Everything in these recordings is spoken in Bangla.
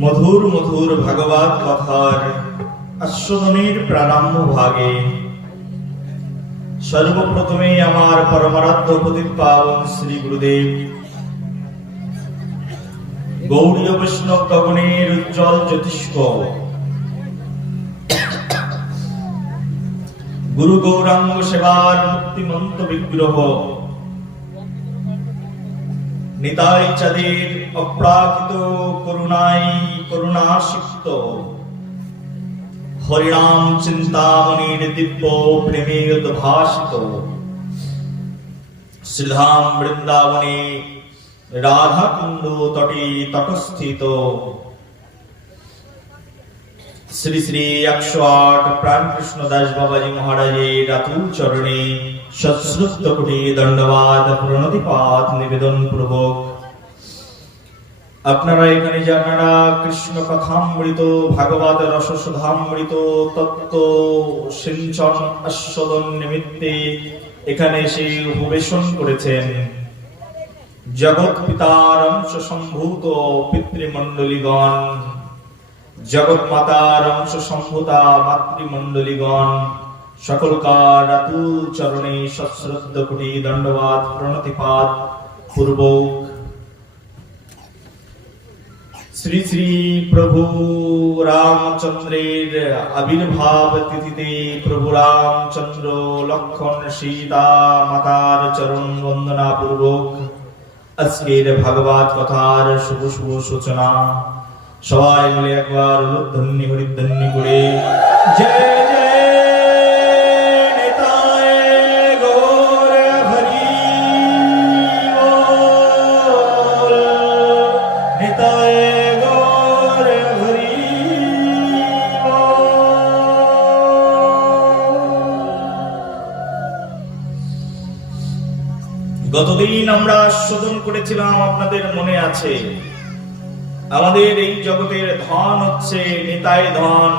মধুর মধুর ভাগবত কথার আস্বাদনের প্রারম্ভ ভাগে সর্বপ্রথমে আমার পরমারাধ্য পতিত পাবন শ্রী গুরুদেব গৌড়ীয় বৈষ্ণব গগনের উজ্জ্বল জ্যোতিষ্ক গুরু গৌরাঙ্গ সেবার মুক্তিমন্ত বিগ্রহ নিতাই চাঁদের অপ্রাকৃত করুণায় করুণাসিক্ত হরিনাম চিন্তামণির দিব্য প্রেমে উদ্ভাসিত শ্রীধাম বৃন্দাবনে রাধাকুণ্ড তটে তটস্থিত শ্রী শ্রী 108 প্রাণকৃষ্ণ দাস বাবাজি মহারাজের আতুল চরণে সশ্রুত কোটি দণ্ডবাদ প্রণতিপাত নিবেদন পূর্বক আপনারা এখানে যারা কৃষ্ণ কথামৃত ভাগবত রসসুধামৃত তত্ত্ব সিঞ্চন আস্বাদন নিমিত্তে এখানে এসে উপবেশন করেছেন জগৎ পিতার অংশ সম্ভূত পিতৃমণ্ডলীগণ, জগৎ মাতার অংশ সম্ভূতা মাতৃমণ্ডলীগণ, সকলকার আতুল চরণে সশ্রদ্ধ কোটি দণ্ডবাদ প্রণতিপাত পূর্বক শ্রী শ্রী প্রভু রামচন্দ্রের আবির্ভাব তিথিতে প্রভু রামচন্দ্র লক্ষণ সীতা মাতার চরণ বন্দনা পূর্বক আজকের ভাগবত কথার শুভ শুভ সূচনা। সবাই মিলে একবার উলুধ্বনি হরিধ্বনি করে জয় গতদিন আমরা আস্বাদন করেছিলাম, আপনাদের মনে আছে, আমাদের এই জগতের ধন হচ্ছে নিতাই ধন।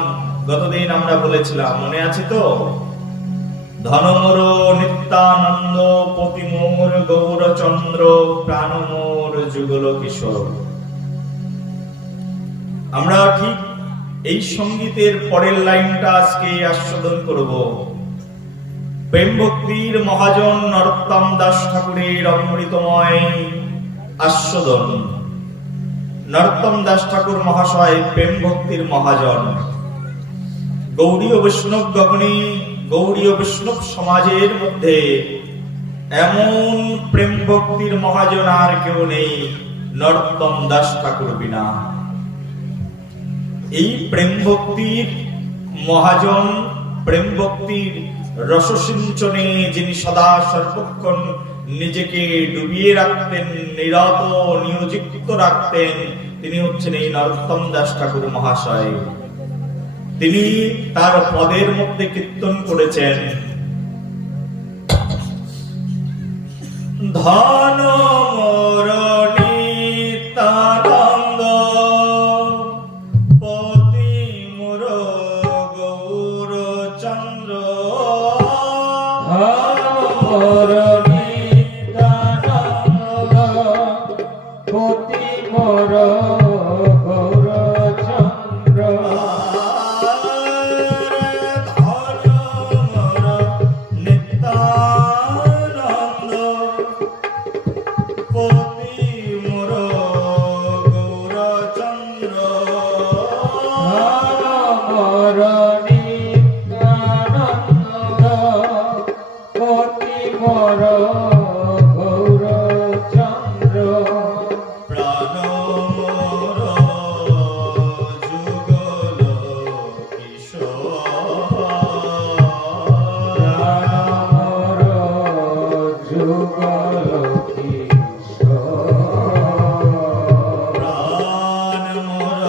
গতদিন আমরা বলেছিলাম, মনে আছে তো? ধনমোর নিত্যানন্দ পতিমোর গৌরচন্দ্র প্রাণমোর যুগল কিশোর। আমরা ঠিক এই সঙ্গীতের পরের লাইনটা আজকে আস্বাদন করব। প্রেম ভক্তির মহাজন নরোত্তম দাস ঠাকুরের অমৃতময় আস্বাদন। নরোত্তম দাস ঠাকুর মহাশয় প্রেম ভক্তির মহাজন। গৌড়ীয় বৈষ্ণব গগনে গৌড়ীয় বৈষ্ণব সমাজের মধ্যে এমন প্রেম ভক্তির মহাজন আর কেউ নেই নরোত্তম দাস ঠাকুর বিনা। এই প্রেম ভক্তির মহাজন, প্রেম ভক্তির রসসিঞ্চনে যিনি সদা সর্বক্ষণ নিজেকে ডুবিয়ে রাখতেন, নিরত নিয়োজিত রাখতেন, তিনি হচ্ছেন এই নরোত্তম দাস ঠাকুর মহাশয়। তিনি তার পদের মধ্যে কীর্তন করেছেন, ধন মোর নিত্যানন্দ পতি মোর গৌরচন্দ্র, মোর নিত্যানন্দ পতি মোর গৌরচন্দ্র, ধন মোর নিত্যানন্দ পতি মোর গৌরচন্দ্র, মোর নিত্যানন্দ পতি মোর গৌরচন্দ্র, প্রাণ মোর যুগল কিশোর, প্রাণ মোর যুগল কিশোর, প্রাণ মোর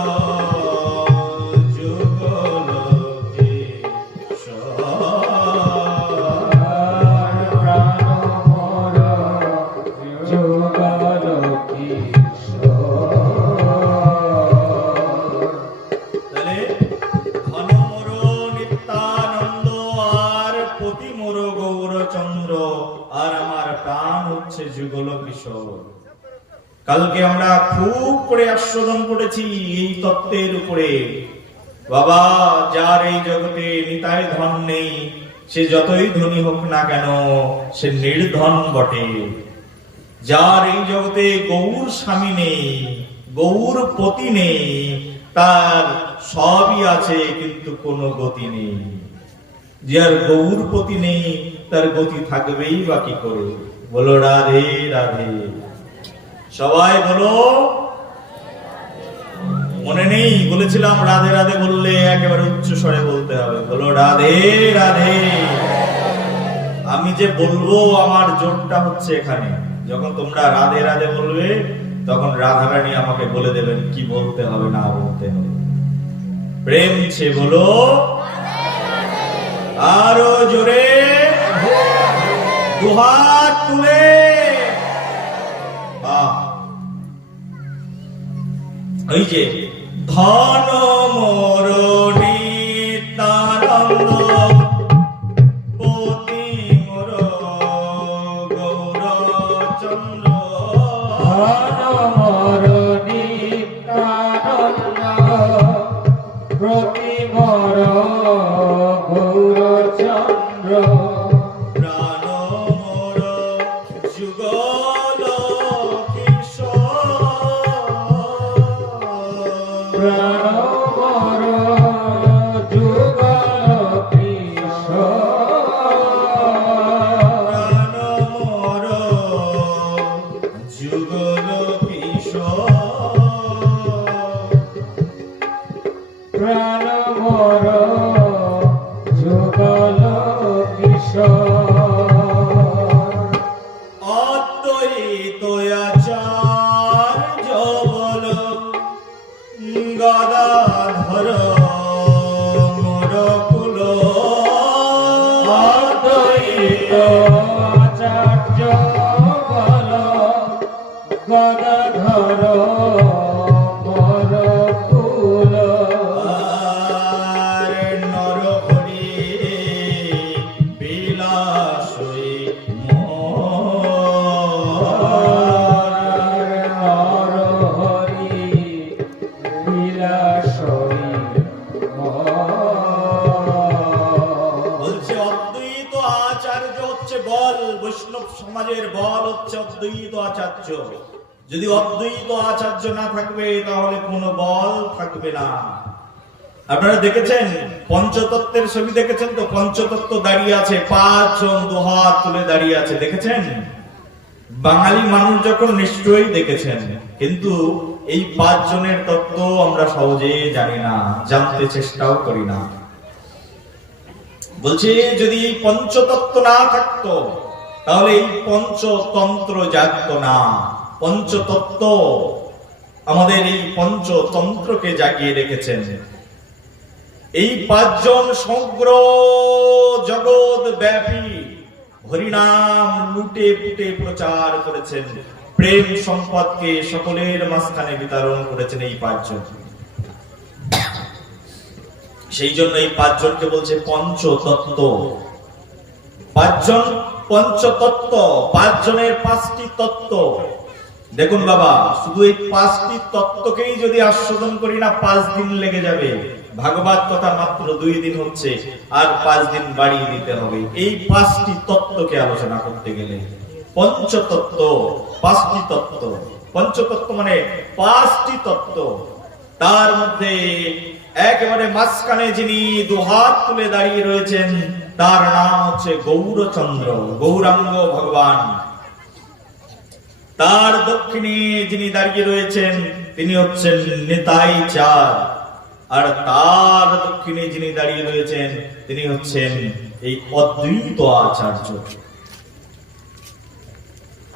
কালকে আমরা খুব করে আস্বাদন করেছি এই তত্ত্বের উপরে। বাবা, যার এই জগতে নিতাই ধন নেই, সে যতই ধনী হোক না কেন, সে নির্ধন বটে। যার এই জগতে গৌর স্বামী নেই, গৌর পতি নেই, তার সবই আছে কিন্তু কোনো গতি নেই। যার গৌর পতি নেই, তার গতি থাকবেই বা কি করে? বলো রাধে রাধে। সবাই বলো। মনে নেই? বলেছিলাম রাধে রাধে বললে একেবারে উচ্চ স্বরে বলতে হবে। বলো রাধে রাধে। আমি যে বলবো, আমার জোরটা হচ্ছে এখানে। যখন তোমরা রাধে রাধে বলবে, তখন রাধারানী আমাকে বলে দেবেন কি বলতে হবে না বলতে হবে। প্রেম ছে বলো, আরো জোরে, দুহাত তুলে। ওই যে ধন মোর নিত্যানন্দ, পতি মোর গৌরচন্দ্র। ধন মোর নিত্যানন্দ, পতি মোর গৌরচন্দ্র। প্রাণ মোর যুগল কিশোর। প্রাণ মোর যুগল কিশোর। প্রাণ মোর যুগল কিশোর। প্রাণ মোর যুগল কিশোর। অদ্বৈত আচার্য বল গদাধর মোর কুল। অদ্বৈত আচার্য বল গদাধর মোর কুল। আর নরহরি বিলাসই মোর। নরহরি বিলাসই বলছে অদ্বৈত আচার্য হচ্ছে বল, বৈষ্ণব সমাজের বল হচ্ছে অদ্বৈত আচার্য। যদি অদ্বৈত আচার্য না থাকবে, তাহলে কোনো বল থাকবে না। আপনারা দেখেছেন পঞ্চতত্ত্বের ছবি দেখেছেন তো? পঞ্চতত্ত্ব দাঁড়িয়ে আছে, 5 জন দুহাত তুলে দাঁড়িয়ে আছে, দেখেছেন? বাঙালি মানুষ যখন নিশ্চয়ই দেখেছেন, কিন্তু এই 5 জনের তত্ত্ব আমরা সহজে জানি না, জানতে চেষ্টাও করি না। বলছে যদি এই পঞ্চতত্ত্ব না থাকতো, তাহলে এই পঞ্চতন্ত্র জাগতো না। পঞ্চতত্ত্ব আমাদের এই পঞ্চতন্ত্রকে জাগিয়ে রেখেছেন। এই 5 জন সমগ্র জগৎ ব্যাপী হরিনাম লুটে পুটে প্রচার করেছেন, প্রেম সম্পদকে সকলের মাঝখানে বিতরণ করেছেন এই 5 জন। সেই জন্য এই 5 জনকে বলছে পঞ্চতত্ত্ব। 5 জন পঞ্চতত্ত্ব, 5 জনের 5টি তত্ত্ব। দেখুন বাবা, শুধু এই 5টি তত্ত্বকেই যদি আস্বাদন করি না, 5 দিন লেগে যাবে। ভাগবত কথা মাত্র 2 দিন হচ্ছে, আর 5 দিন বাড়িয়ে দিতে হবে এই 5টি তত্ত্বকে আলোচনা করতে গেলে। পঞ্চতত্ত্ব, 5টি তত্ত্ব। পঞ্চতত্ত্ব মানে 5টি তত্ত্ব। তার মধ্যে একেবারে মাঝখানে যিনি দুহাত তুলে দাঁড়িয়ে রয়েছেন, তার নাম হচ্ছে গৌরচন্দ্র, গৌরাঙ্গ ভগবান। তার দক্ষিণে যিনি দাঁড়িয়ে রয়েছেন, তিনি হচ্ছেন নিতাই চাঁদ। আর তার দক্ষিণে যিনি দাঁড়িয়ে রয়েছেন, তিনি হচ্ছেন এই অদ্বৈত আচার্য।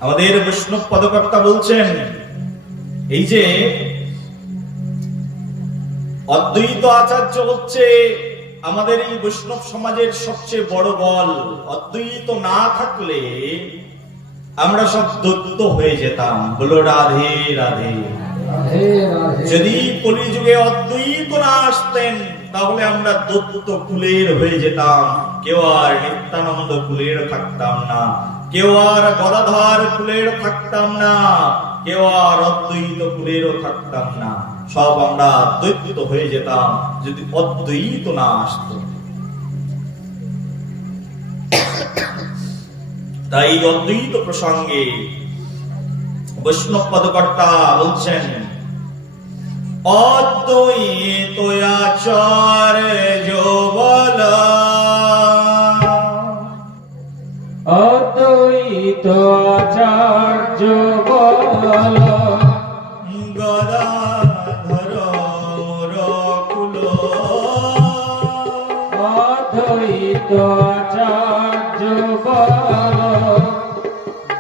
আমাদের বৈষ্ণব পদকর্তা বলছেন, এই যে অদ্বৈত আচার্য হচ্ছে আমাদের এই বৈষ্ণব সমাজের সবচেয়ে বড় বল। অদ্বৈত না থাকলে আমরা সব দৈত্য হয়ে যেতাম। বলো রাধে রাধে। যদি কলিযুগে অদ্বৈত না আসতেন, তাহলে আমরা দৈত্য কুলের হয়ে যেতাম। কেউ আর নিত্যানন্দ কুলের থাকতাম না, কেউ আর গদাধর কুলের থাকতাম না, কেউ আর অদ্বৈত কুলেরও থাকতাম না, সব আমরা দ্বৈত হয়ে যেতাম যদি অদ্বৈত না আসতো। তাই অদ্বৈত প্রসঙ্গে বৈষ্ণব পদকর্তা বলছেন, অদ্বৈত আচার্য বল, অদ্বৈত আচার্য বল, গদাধর মোরকুল, অদ্বৈত আচার্য বল,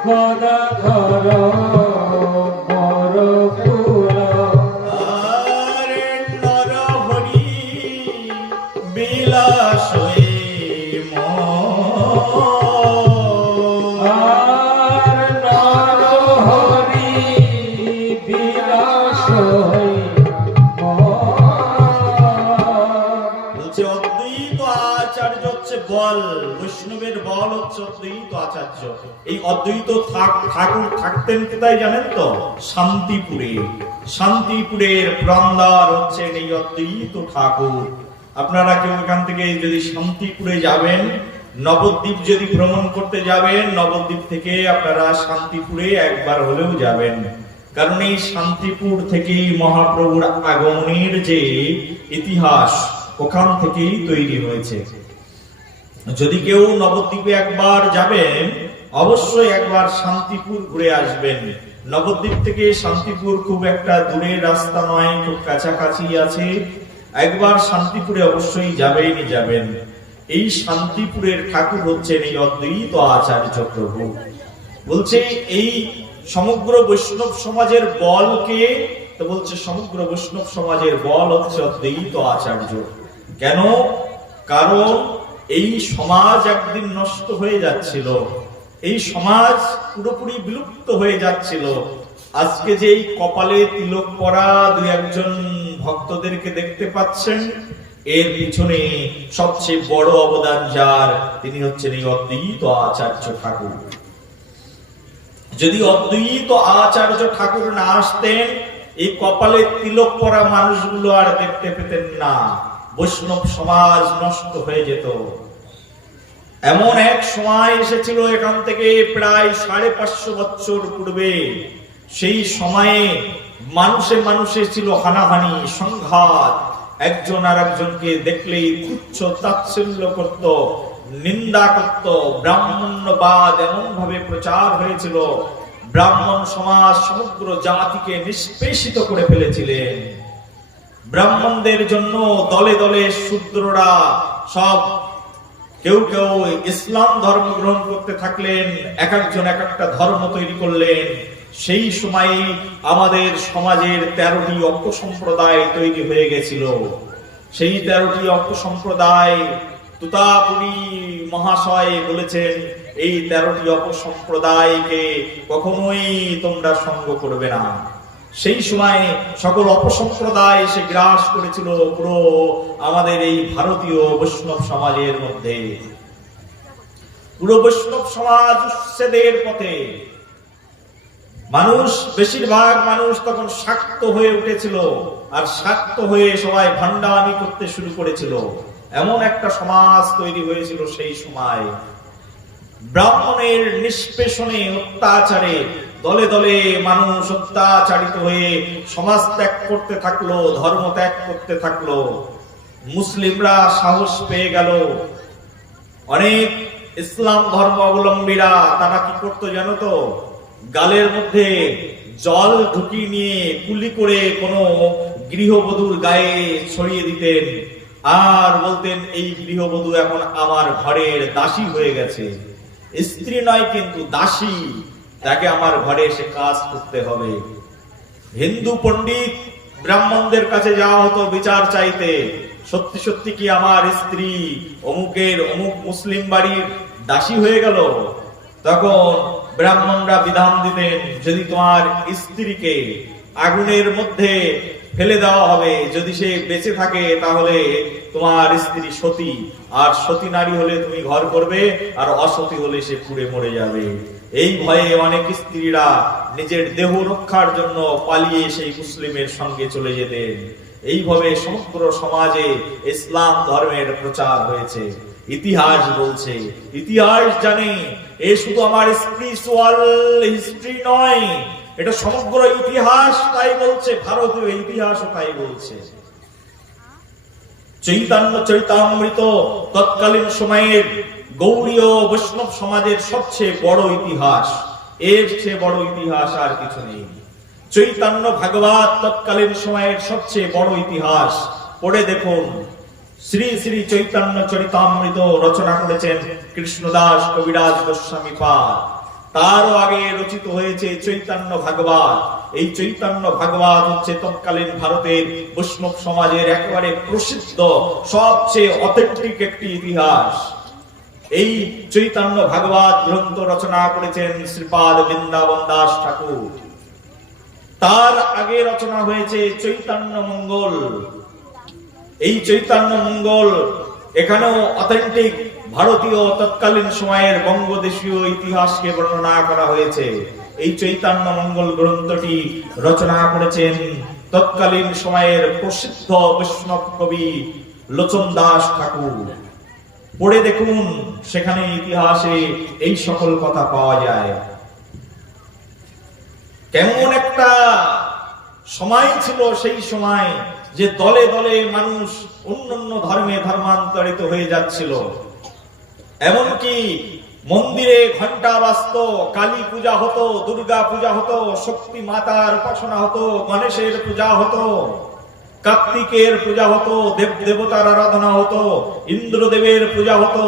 গদাধর মোরকুল, আরে নরহরি বিলাস আর নরহরি বিলাস বলছে অদ্বৈত আচার্য হচ্ছে বল, বৈষ্ণবের বল হচ্ছে অদ্বৈত আচার্য। এই অদ্বৈত ঠাকুর থাকতেন কোথায় জানেন তো? শান্তিপুরে। শান্তিপুরের প্রাণদার হচ্ছেন এই অদ্বৈত ঠাকুর। আপনারা কেউ এখান থেকে যদি শান্তিপুরে যাবেন, নবদ্বীপ যদি ভ্রমণ করতে যাবেন, নবদ্বীপ থেকে আপনারা শান্তিপুরে একবার হলেও যাবেন, কারণ এই শান্তিপুর থেকেই মহাপ্রভুর আগমনের যে ইতিহাস ওখান থেকেই তৈরি হয়েছে। যদি কেউ নবদ্বীপে একবার যাবেন, অবশ্যই একবার শান্তিপুর ঘুরে আসবেন। নবদ্বীপ থেকে শান্তিপুর খুব একটা দূরের রাস্তা নয়, খুব কাছাকাছি আছে। একবার শান্তিপুরে অবশ্যই যাবেন। এই শান্তিপুরের ঠাকুর হচ্ছেন এই অদ্বৈত আচার্য প্রভু। বলছে এই সমগ্র বৈষ্ণব সমাজের বলকে, তো বলছে সমগ্র বৈষ্ণব সমাজের বল হচ্ছে অদ্বৈত আচার্য। কেন? কারণ এই সমাজ একদিন নষ্ট হয়ে যাচ্ছিল, এই সমাজ পুরোপুরি বিলুপ্ত হয়ে যাচ্ছিল। আজকে যে এই কপালে তিলক পরা দুই একজন ভক্তদেরকে দেখতে পাচ্ছেন, এর পিছনে সবচেয়ে বড় অবদান যার, তিনি হচ্ছেন এই অদ্বৈত আচার্য ঠাকুর। যদি অদ্বৈত আচার্য ঠাকুর না আসতেন, এই কপালে তিলক পরা মানুষগুলো আর দেখতে পেতেন না, বৈষ্ণব সমাজ নষ্ট হয়ে যেত। এমন এক সময় এসেছিল এখান থেকে প্রায় 550 বছর পূর্বে, সেই সময়ে মানুষে মানুষে ছিল হানাহানি, সংঘাত, একজন আর একজনকে দেখলেই তুচ্ছ তাচ্ছিল্য করত, নিন্দা করত। ব্রাহ্মণ্যবাদ এমন ভাবে প্রচার হয়েছিল, ব্রাহ্মণ সমাজ সমগ্র জাতিকে নিষ্পেষিত করে ফেলেছিলেন। ব্রাহ্মণদের জন্য দলে দলে শূদ্ররা সব কেউ কেউ ইসলাম ধর্ম গ্রহণ করতে থাকলেন, এক একজন এক একটা ধর্ম তৈরি করলেন। সেই সময় আমাদের সমাজের 13টি অপসম্প্রদায় তৈরি হয়ে গেছিল। সেই 13টি অপসম্প্রদায় তুতাপুরী মহাশয় বলেছেন, এই 13টি অপসম্প্রদায়কে কখনোই তোমরা সঙ্গ করবে না। সেই সময় সকল অপসম্প্রদায় এসে গ্রাস করেছিল পুরো আমাদের এই ভারতীয় বৈষ্ণব সমাজের মধ্যে। পুরো বৈষ্ণব সমাজ উচ্ছেদের পথে। মানুষ, বেশিরভাগ মানুষ তখন শাক্ত হয়ে উঠেছিল, আর শাক্ত হয়ে সবাই ভণ্ডামি করতে শুরু করেছিল। এমন একটা সমাজ তৈরি হয়েছিল সেই সময়। ব্রাহ্মণের নিষ্পেষণে, অত্যাচারে দলে দলে মানুষ অত্যাচারিত হয়ে সমাজ ত্যাগ করতে থাকলো, ধর্ম ত্যাগ করতে থাকলো। মুসলিমরা সাহস পেয়ে গেল। অনেক ইসলাম ধর্ম অবলম্বীরা তারা কি করতো জানো তো? গালের মধ্যে জল ঢুকিয়ে নিয়ে কুলি করে কোনো গৃহবধূর গায়ে ছড়িয়ে দিতেন, আর বলতেন এই গৃহবধূ এখন আমার ঘরের দাসী হয়ে গেছে। স্ত্রী নয় কিন্তু দাসী, তাকে আমার ঘরে এসে কাজ করতে হবে। হিন্দু পণ্ডিত ব্রাহ্মণদের কাছে যাওয়া হতো বিচার চাইতে, সত্যি সত্যি কি আমার স্ত্রী অমুকের অমুক মুসলিম বাড়ির দাসী হয়ে গেল? তখন ব্রাহ্মণরা বিধান দিতেন, যদি তোমার স্ত্রীকে আগুনের মধ্যে ফেলে দেওয়া হবে, যদি সে বেঁচে থাকে তাহলে তোমার স্ত্রী সতী, আর সতী নারী হলে তুমি ঘর করবে, আর অসতী হলে সে পুড়ে মরে যাবে। এই ভয়ে অনেক স্ত্রীরা নিজের দেহ রক্ষার জন্য পালিয়ে সেই মুসলিমের সঙ্গে চলে যেতেন। এইভাবে সমগ্র সমাজে ইসলাম ধর্মের প্রচার হয়েছে। ইতিহাস বলছে, ইতিহাস জানে, এ শুধু আমার স্পিরিচুয়াল হিস্ট্রি নয়, এটা সমগ্র ইতিহাস তাই বলছে, ভারতীয় ইতিহাসও তাই বলছে। চৈতন্য চরিতামৃত তৎকালীন সময়ের গৌড়ীয় বৈষ্ণব সমাজের সবচেয়ে বড় ইতিহাস, এর চেয়ে বড় ইতিহাস আর কিছু নেই। চৈতন্য ভাগবত তৎকালীন সময়ের সবচেয়ে বড় ইতিহাস। পড়ে দেখুন, শ্রী শ্রী চৈতন্য চরিতামৃত রচনা করেছেন কৃষ্ণদাস কবিরাজ গোস্বামী পাদ। তারও আগে রচিত হয়েছে চৈতন্য ভাগবত। এই চৈতন্য ভাগবত হচ্ছে তৎকালীন ভারতের বৈষ্ণব সমাজের একেবারে প্রসিদ্ধ, সবচেয়ে অথেন্টিক একটি ইতিহাস। এই চৈতন্য ভাগবত গ্রন্থ রচনা করেছেন শ্রীপাদ বৃন্দাবন দাস ঠাকুর। তার আগে রচনা হয়েছে চৈতন্য মঙ্গল। এই চৈতন্য মঙ্গল এখানেও অথেন্টিক ভারতীয় তৎকালীন সময়ের বঙ্গদেশীয় ইতিহাসকে বর্ণনা করা হয়েছে। এই চৈতন্য মঙ্গল গ্রন্থটি রচনা করেছেন তৎকালীন সময়ের প্রসিদ্ধ বৈষ্ণব কবি লোচন দাস ঠাকুর। পড়ে দেখুন, সেখানে ইতিহাসে এই সকল কথা পাওয়া যায়। কেমন একটা সময় ছিল সেই সময়, যে দলে দলে মানুষ অন্যান্য ধর্মে ধর্মান্তরিত হয়ে যাচ্ছিল। এমনকি মন্দিরে ঘন্টা বাজত, কালী পূজা হতো, দুর্গা পূজা হতো, শক্তি মাতার উপাসনা হতো, গণেশের পূজা হতো, কার্তিকের পূজা হতো, দেব দেবতার আরাধনা হতো, ইন্দ্রদেবের পূজা হতো।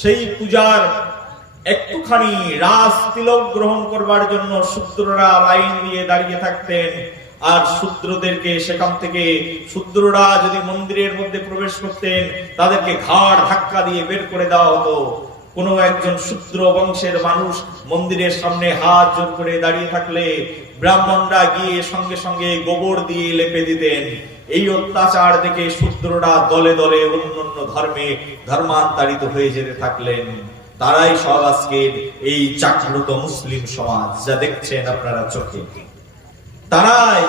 সেই পূজার একটুখানি রাজ তিলক গ্রহণ করবার জন্য শূদ্ররা লাইন দিয়ে দাঁড়িয়ে থাকতেন। আর শূদ্রদেরকে সেখান থেকে, শূদ্ররা যদি মন্দিরের মধ্যে প্রবেশ করতেন, তাদেরকে ঘাড় ধাক্কা দিয়ে বের করে দেওয়া হতো। কোনো একজন শূদ্র বংশের মানুষ মন্দিরের সামনে হাত জোর করে দাঁড়িয়ে থাকলে ব্রাহ্মণরা গিয়ে সঙ্গে সঙ্গে গোবর দিয়ে লেপে দিতেন। এই অত্যাচার দেখে শূদ্ররা দলে দলে অন্যান্য ধর্মে ধর্মান্তরিত হয়ে যেতে থাকলেন। তারাই সব আজকের এই জাগ্রত মুসলিম সমাজ যা দেখছেন আপনারা চোখে। তারাই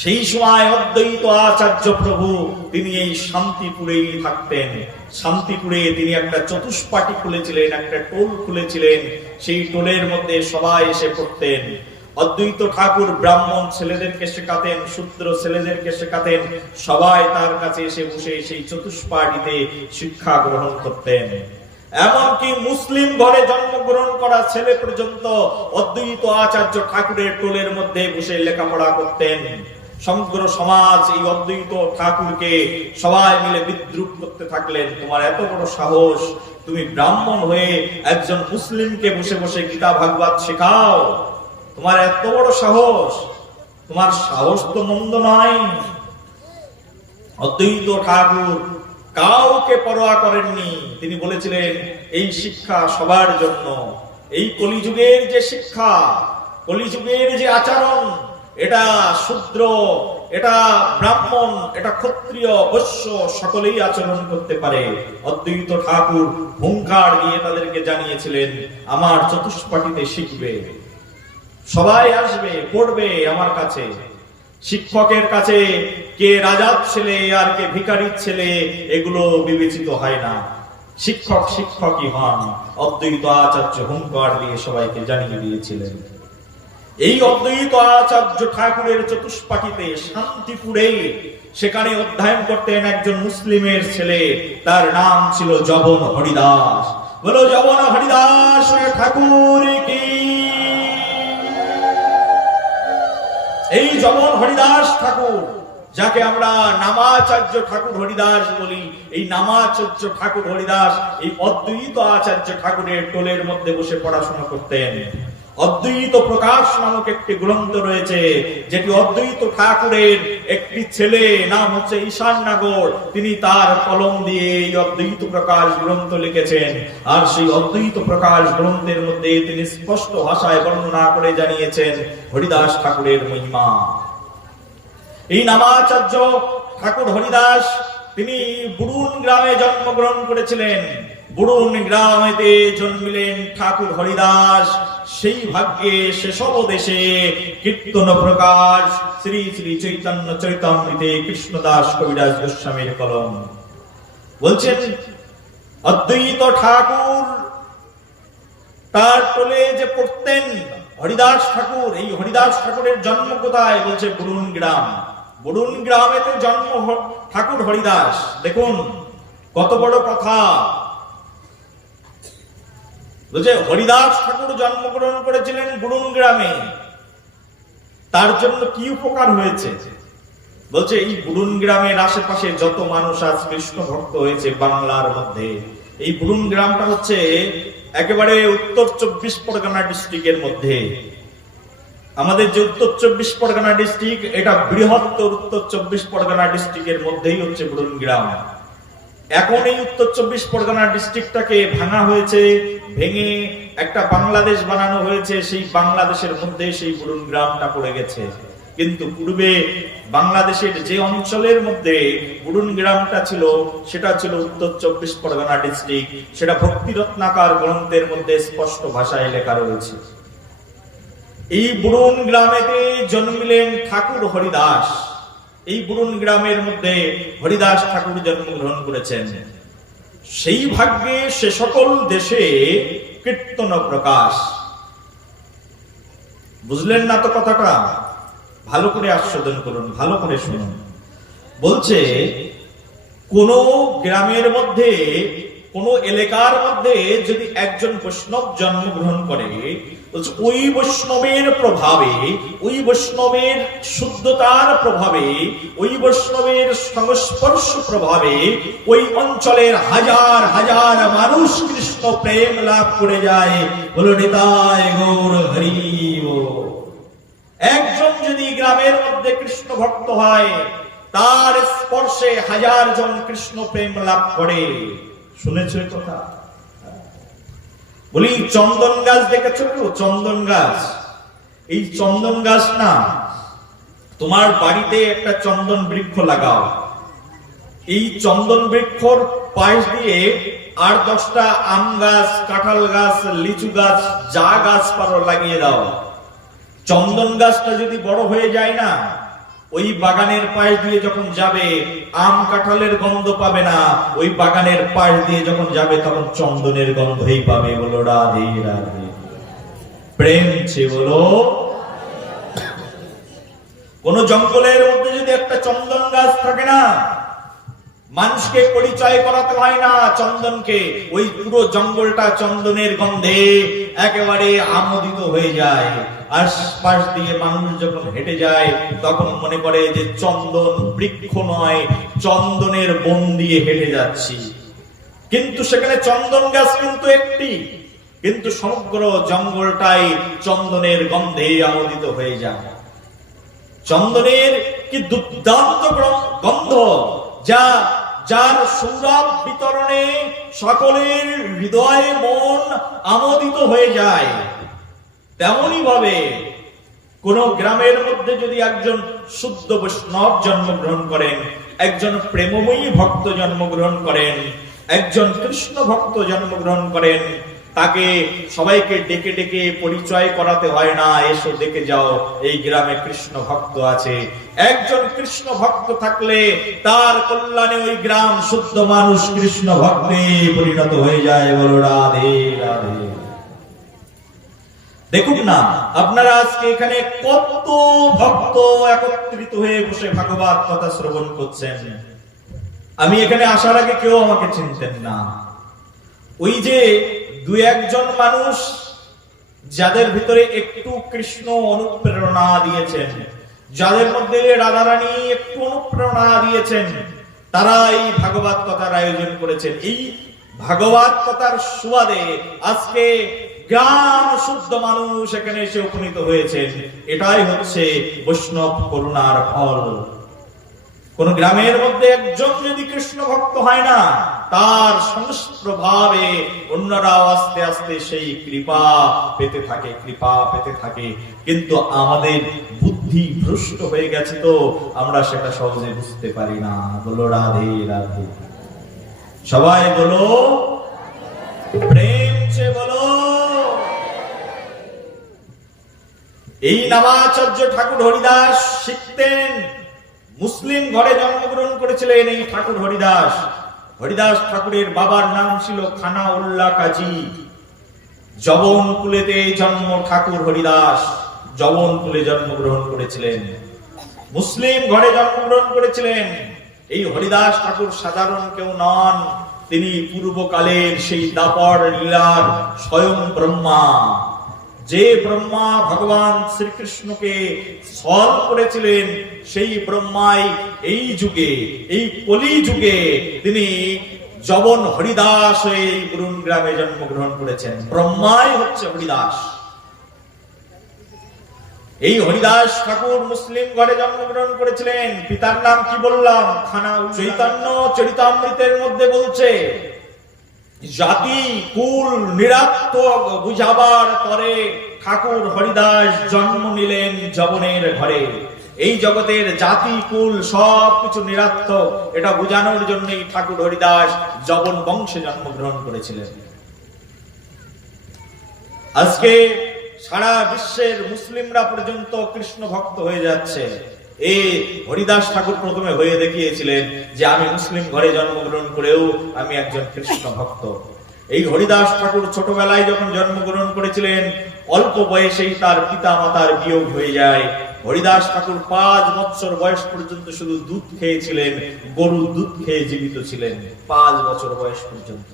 সেই সময় অদ্বৈত আচার্য প্রভু, তিনি এই শান্তিপুরেই থাকতেন। শান্তিপুরে তিনি একটা চতুষ্পাটি খুলেছিলেন, একটা টোল খুলেছিলেন। সেই টোলের মধ্যে সবাই এসে পড়তেন। অদ্বৈত ঠাকুর ব্রাহ্মণ ছেলেদেরকে শেখাতেন, শূদ্র ছেলেদেরকে শেখাতেন। সবাই তার কাছে এসে বসে সেই চতুষ্পাটিতে শিক্ষা গ্রহণ করতেন। এমনকি মুসলিম ঘরে জন্মগ্রহণ করা ছেলে পর্যন্ত অদ্বৈত আচার্য ঠাকুরের টোলের মধ্যে বসে লেখাপড়া করতেন। সমগ্র সমাজ এই অদ্বৈত ঠাকুরকে সবাই মিলে বিদ্রুপ করতে থাকলেন। তোমার এত বড় সাহস, তুমি ব্রাহ্মণ হয়ে একজন মুসলিমকে বসে বসে গীতা ভাগবত শেখাও, তোমার এত বড় সাহস, তোমার সাহস তো মন্দ নয়। অদ্বৈত ঠাকুর কাউকে পরোয়া করেননি। তিনি বলেছিলেন, এই শিক্ষা সবার জন্য। এই কলিযুগের যে শিক্ষা, কলিযুগের যে আচরণ, এটা শূদ্র, এটা ব্রাহ্মণ, এটা ক্ষত্রিয়, বৈশ্য সকলেই আচরণ করতে পারে। অদ্বৈত ঠাকুর হুঙ্কার দিয়ে তাদেরকে জানিয়েছিলেন, আমার চতুষ্পাটিতে শিখবে, সবাই আসবে, পড়বে আমার কাছে। শিক্ষকের কাছে কে রাজার ছেলে আর কে ভিখারির ছেলে এগুলো বিবেচিত হয় না। শিক্ষক শিক্ষকই হন। অদ্বৈত আচার্য হুঙ্কার দিয়ে সবাইকে জানিয়ে দিয়েছিলেন। এই অদ্বৈত আচার্য ঠাকুরের চতুষ্পাটিতে শান্তিপুরে, সেখানে অধ্যয়ন করতেন একজন মুসলিমের ছেলে, তার নাম ছিল জবন হরিদাস। বলো জবন হরিদাস ঠাকুর কি। এই জবন হরিদাস ঠাকুর, যাকে আমরা নামাচার্য ঠাকুর হরিদাস বলি, এই নামাচার্য ঠাকুর হরিদাস এই অদ্বৈত আচার্য ঠাকুরের টোলের মধ্যে বসে পড়াশোনা করতেন। অদ্বৈত প্রকাশ নামক একটি গ্রন্থ রয়েছে, যেটি অদ্বৈত ঠাকুরের একটি ছেলে, নাম হচ্ছে ঈশান নাগর, তিনি তার কলম দিয়ে এই অদ্বৈত প্রকাশ গ্রন্থ লিখেছেন। আর সেই অদ্বৈত প্রকাশ গ্রন্থের মধ্যে তিনি স্পষ্ট ভাষায় বর্ণনা করে জানিয়েছেন হরিদাস ঠাকুরের মহিমা। এই নামাচার্য ঠাকুর হরিদাস তিনি বুড়ুন গ্রামে জন্মগ্রহণ করেছিলেন। বুড়ুন গ্রামেতে জন্মিলেন ঠাকুর হরিদাস। সেই ভাগ্যে সেসব দেশে কীর্তন প্রকাশ শ্রী শ্রী চৈতন্য চরিতামৃতে কৃষ্ণদাস কবিরাজ গোস্বামীর কলম। বলছেন অদ্বৈত ঠাকুর তার কোলে যে পড়তেন হরিদাস ঠাকুর, এই হরিদাস ঠাকুরের জন্ম কোথায়? বলছে বুড়ুন গ্রাম। বুড়ুন গ্রামেতে জন্ম ঠাকুর হরিদাস। দেখুন কত বড় কথা। বলছে হরিদাস ঠাকুর জন্মগ্রহণ করেছিলেন বুড়ুন গ্রামে, তার জন্য কি উপকার হয়েছে? বলছে এই বুড়ুন গ্রামের আশেপাশে যত মানুষ আজ কৃষ্ণ ভক্ত হয়েছে বাংলার মধ্যে, এই বুড়ুন গ্রামটা হচ্ছে একেবারে উত্তর 24 পরগনা ডিস্ট্রিক্টের মধ্যে। আমাদের যে উত্তর 24 পরগনা ডিস্ট্রিক্ট, এটা বৃহত্তর উত্তর 24 পরগনা ডিস্ট্রিক্টের মধ্যেই হচ্ছে বুড়ুন গ্রাম। এখন এই উত্তর 24 পরগনা ডিস্ট্রিক্টটাকে ভাঙা হয়েছে, ভেঙে একটা বাংলাদেশ বানানো হয়েছে। সেই বাংলাদেশের মধ্যে সেই বুড়ুন গ্রামটা পড়ে গেছে। কিন্তু পূর্বে বাংলাদেশের যে অঞ্চলের মধ্যে বুড়ুন গ্রামটা ছিল সেটা ছিল উত্তর 24 পরগনা ডিস্ট্রিক্ট। সেটা ভক্তি রত্নাকার গ্রন্থের মধ্যে স্পষ্ট ভাষায় লেখা রয়েছে। এই বুড়ুন গ্রামেতে জন্মিলেন ঠাকুর হরিদাস। এই বুড়ুন গ্রামের মধ্যে হরিদাস ঠাকুর জন্মগ্রহণ করেছেন। সেই ভাগ্যে সে সকল দেশে কীর্তন প্রকাশ। বুঝলেন না তো কথাটা? ভালো করে আস্বাদন করুন, ভালো করে শুনুন। বলছে কোন গ্রামের মধ্যে, কোন এলাকার মধ্যে যদি একজন বৈষ্ণব জন্মগ্রহণ করে, ওই বৈষ্ণবের প্রভাবে, ওই বৈষ্ণবের শুদ্ধতার প্রভাবে, ওই বৈষ্ণবের সংস্পর্শ প্রভাবে ওই অঞ্চলের হাজার হাজার মানুষ কৃষ্ণ প্রেম লাভ করে যায়। বলো নিতাই গৌর হরি বল। একজন যদি গ্রামের মধ্যে কৃষ্ণ ভক্ত হয়, তার স্পর্শে হাজার জন কৃষ্ণ প্রেম লাভ করে। শুনেছ কথা? বলি চন্দন গাছ দেখেছো কেউ? চন্দন গাছ, এই চন্দন গাছ না, তোমার বাড়িতে একটা চন্দন বৃক্ষ লাগাও। এই চন্দন বৃক্ষর পাশ দিয়ে 8-10টা আম গাছ, কাঁঠাল গাছ, লিচু গাছ, যা গাছ পারো লাগিয়ে দাও। চন্দন গাছটা যদি বড় হয়ে যায় না, ওই বাগানের পাশ দিয়ে যখন যাবে আম কাঁঠালের গন্ধ পাবে না, ওই বাগানের পাশ দিয়ে যখন যাবে তখন চন্দনের গন্ধই পাবে। বলো রাধে রাধে। প্রেম ছে বলো। কোন জঙ্গলের মধ্যে যদি একটা চন্দন গাছ থাকে না, মানুষকে পরিচয় করাতে হয় না চন্দনকে, ওই পুরো জঙ্গলটা চন্দনের গন্ধে একেবারে আমোদিত হয়ে যায়। আশপাশ দিয়ে মানুষ যখন হেঁটে যায় তখন মনে করে যে চন্দন বৃক্ষ নয়, চন্দনের বন দিয়ে হেঁটে যাচ্ছি। কিন্তু সেখানে চন্দন গাছ কিন্তু একটি, কিন্তু সমগ্র জঙ্গলটাই চন্দনের গন্ধে আমোদিত হয়ে যায়। চন্দনের কি দুর্দান্ত গন্ধ, যার সৌরভ বিতরণে সকলের হৃদয় মন আমোদিত হয়ে যায়। তেমনি ভাবে কোন গ্রামের মধ্যে যদি একজন শুদ্ধ বৈষ্ণব জন্মগ্রহণ করেন, একজন প্রেমময়ী ভক্ত জন্মগ্রহণ করেন, একজন কৃষ্ণ ভক্ত জন্মগ্রহণ করেন, তাকে সবাইকে ডেকে ডেকে পরিচয় করাতে হয় না, এসো দেখে যাও এই গ্রামে কৃষ্ণ ভক্ত আছে। একজন কৃষ্ণ ভক্ত থাকলে তার কল্যাণে ওই গ্রাম শুদ্ধ মানুষ কৃষ্ণ ভক্তে পরিণত হয়ে যায়। বলো রাধে রাধে। দেখুন না আপনারা আজকে এখানে কত ভক্ত একত্রিত হয়ে বসে ভাগবত কথা শ্রবণ করছেন। আমি এখানে আসার আগে কেউ আমাকে চিনতেন না। ওই যে 2-1 মানুষ যাদের ভিতরে একটু কৃষ্ণ অনুপ্রেরণা দিয়েছেন, যাদের মধ্যে রাধারানী একটু অনুপ্রেরণা দিয়েছেন, তারা এই ভাগবত কথার আয়োজন করেছেন। এই ভাগবত কথার সুবাদে আজকে গ্রাম শুদ্ধ মানুষ এখানে এসে উপনীত হয়েছেন। এটাই হচ্ছে বৈষ্ণব করুণার ফল। কোন গ্রামের মধ্যে একজন যদি কৃষ্ণ ভক্ত হয় না, তার সংস্প্রভাবে অন্যরাও আস্তে আস্তে সেই কৃপা পেতে থাকে, কৃপা পেতে থাকে। কিন্তু আমাদের বুদ্ধি ভ্রষ্ট হয়ে গেছে, তো আমরা সেটা সহজে বুঝতে পারি না। বলো রাধে রাধে। সবাই বলো এই নামাচার্য ঠাকুর হরিদাস শিখতেন, মুসলিম ঘরে জন্মগ্রহণ করেছিলেন এই ঠাকুর হরিদাস। হরিদাস ঠাকুরের বাবার নাম ছিল খানাউল্লাহ কাজী। জবনকুলেতে জন্ম ঠাকুর হরিদাস, জবনকুলে জন্মগ্রহণ করেছিলেন, মুসলিম ঘরে জন্মগ্রহণ করেছিলেন। এই হরিদাস ঠাকুর সাধারণ কেউ নন, তিনি পূর্বকালের সেই দাপর লীলার স্বয়ং ব্রহ্মা। যে ব্রহ্মা ভগবান শ্রীকৃষ্ণকে সল করেছিলেন, সেই ব্রহ্মাই এই যুগে, এই কলি যুগে তিনি জবন হরিদাস হয়ে এই বরুণ গ্রামে জন্মগ্রহণ করেছেন। ব্রহ্মাই হচ্ছে হরিদাস। এই হরিদাস ঠাকুর মুসলিম ঘরে জন্মগ্রহণ করেছিলেন। পিতার নাম কি বললাম? খানা। চৈতন্য চরিতামৃতের মধ্যে বলছে, জাতি কুল নিরাত্মক বুঝাবার পরে ঠাকুর হরিদাস জন্ম নিলেন জবনের ঘরে। এই জগতের জাতি কুল সবকিছু নিরার্থক, এটা বোঝানোর জন্যই ঠাকুর হরিদাস জবন বংশে জন্মগ্রহণ করেছিলেন। আজকে সারা বিশ্বের মুসলিমরা পর্যন্ত কৃষ্ণ ভক্ত হয়ে যাচ্ছে। এই হরিদাস ঠাকুর প্রথমে হয়ে দেখিয়েছিলেন যে আমি মুসলিম ঘরে জন্মগ্রহণ করেও আমি একজন কৃষ্ণ ভক্ত। এই হরিদাস ঠাকুর ছোটবেলায় যখন জন্মগ্রহণ করেছিলেন, অল্প বয়সেই তার পিতা মাতার বিয়োগ হয়ে যায়। হরিদাস ঠাকুর 5 বছর বয়স পর্যন্ত শুধু দুধ খেয়েছিলেন, গরুর দুধ খেয়ে জীবিত ছিলেন 5 বছর বয়স পর্যন্ত।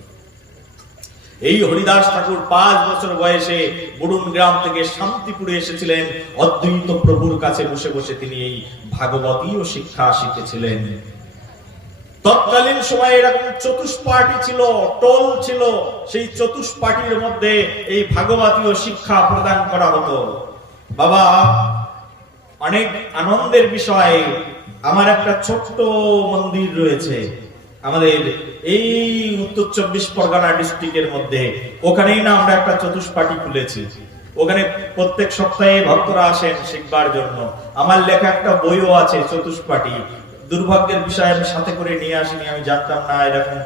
এই হরিদাস ঠাকুর 5 বছর বয়সে বরুণ গ্রাম থেকে শান্তিপুরে এসেছিলেন। অদ্বৈত প্রভুর কাছে বসে বসে তিনি এই ভাগবতীয় শিক্ষা শিখেছিলেন। তৎকালীন সময়ে এরকম চতুষ্পাঠী ছিল, টোল ছিল, সেই চতুষ্পাঠীর মধ্যে এই ভাগবতীয় শিক্ষা প্রদান করা হতো। বাবা, অনেক আনন্দের বিষয়, আমার একটা ছোট্ট মন্দির রয়েছে আমাদের এই উত্তর 24 পরগনা ডিস্ট্রিক্টের মধ্যে। ওখানেই না আমরা একটা চতুষ্পাঠী খুলেছি। ওখানে প্রত্যেক সপ্তাহে ভক্তরা আসেন শিখবার জন্য। আমার লেখা একটা বইও আছে চতুষ্পাঠী। দুর্ভাগ্যের বিষয় আমি সাথে করে নিয়ে আসিনি, আমি জানতাম না এরকম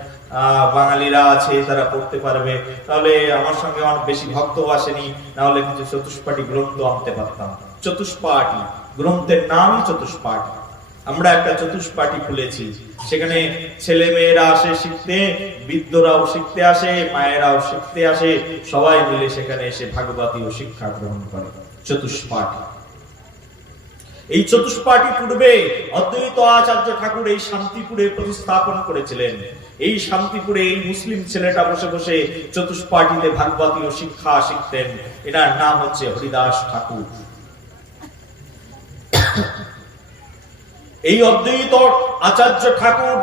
বাঙালিরা আছে তারা পড়তে পারবে, তাহলে আমার সঙ্গে অনেক বেশি ভক্ত আসেনি, না হলে কিছু চতুষ্পাঠী গ্রন্থ আনতে পারতাম। চতুষ্পাঠী গ্রন্থের নামই চতুষ্পাঠী। আমরা একটা চতুষ্পাঠী খুলেছি, সেখানে ছেলে মেয়েরা আসে শিখতে, বৃদ্ধরাও শিখতে আসে, মায়েরাও শিখতে আসে, সবাই মিলে সেখানে এসে ভাগবতীয় শিক্ষা গ্রহণ করে। চতুষ্পাঠী। এই চতুষ্পাঠী পূর্বে অদ্বৈত আচার্য ঠাকুর এই শান্তিপুরে প্রতিস্থাপন করেছিলেন। এই শান্তিপুরে এই মুসলিম ছেলেটা বসে বসে চতুষ্পাঠীতে ভাগবতীয় শিক্ষা শিখতেন। এনার নাম হচ্ছে হরিদাস ঠাকুর। এই অদ্বৈত আচার্য ঠাকুর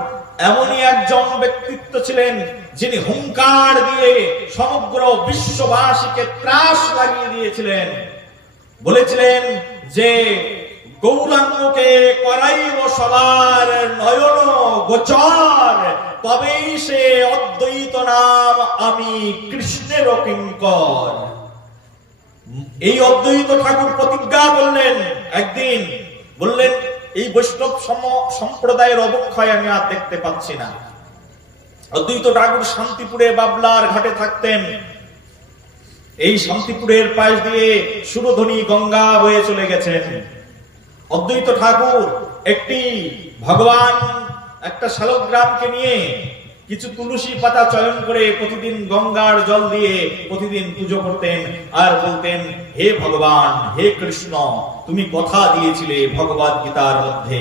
এমনই একজন ব্যক্তিত্ব ছিলেন যিনি হুঙ্কার দিয়ে সমগ্র বিশ্ববাসীকে ত্রাস লাগিয়ে দিয়েছিলেন। বলেছিলেন যে গৌরাঙ্গকে করাইব সবার নয়ন গোচর, তবেই সে অদ্বৈত নাম আমি কৃষ্ণের কিঙ্কর। এই অদ্বৈত ঠাকুর প্রতিজ্ঞা করলেন একদিন, বললেন এই বৈষ্ণব সম্প্রদায়ের অবক্ষয় আমি আর দেখতে পাচ্ছি না। অদ্বৈত ঠাকুর শান্তিপুরে বাবলার ঘাটে থাকতেন। এই শান্তিপুরের পাশ দিয়ে সুরধ্বনি গঙ্গা বয়ে চলে গেছেন। অদ্বৈত ঠাকুর একটি ভগবান একটা শালগ্রামকে নিয়ে কিছু তুলসী পাতা চয়ন করে প্রতিদিন গঙ্গার জল দিয়ে প্রতিদিন পুজো করতেন আর বলতেন, হে ভগবান, হে কৃষ্ণ, তুমি কথা দিয়েছিলে ভগবদ গীতার মধ্যে।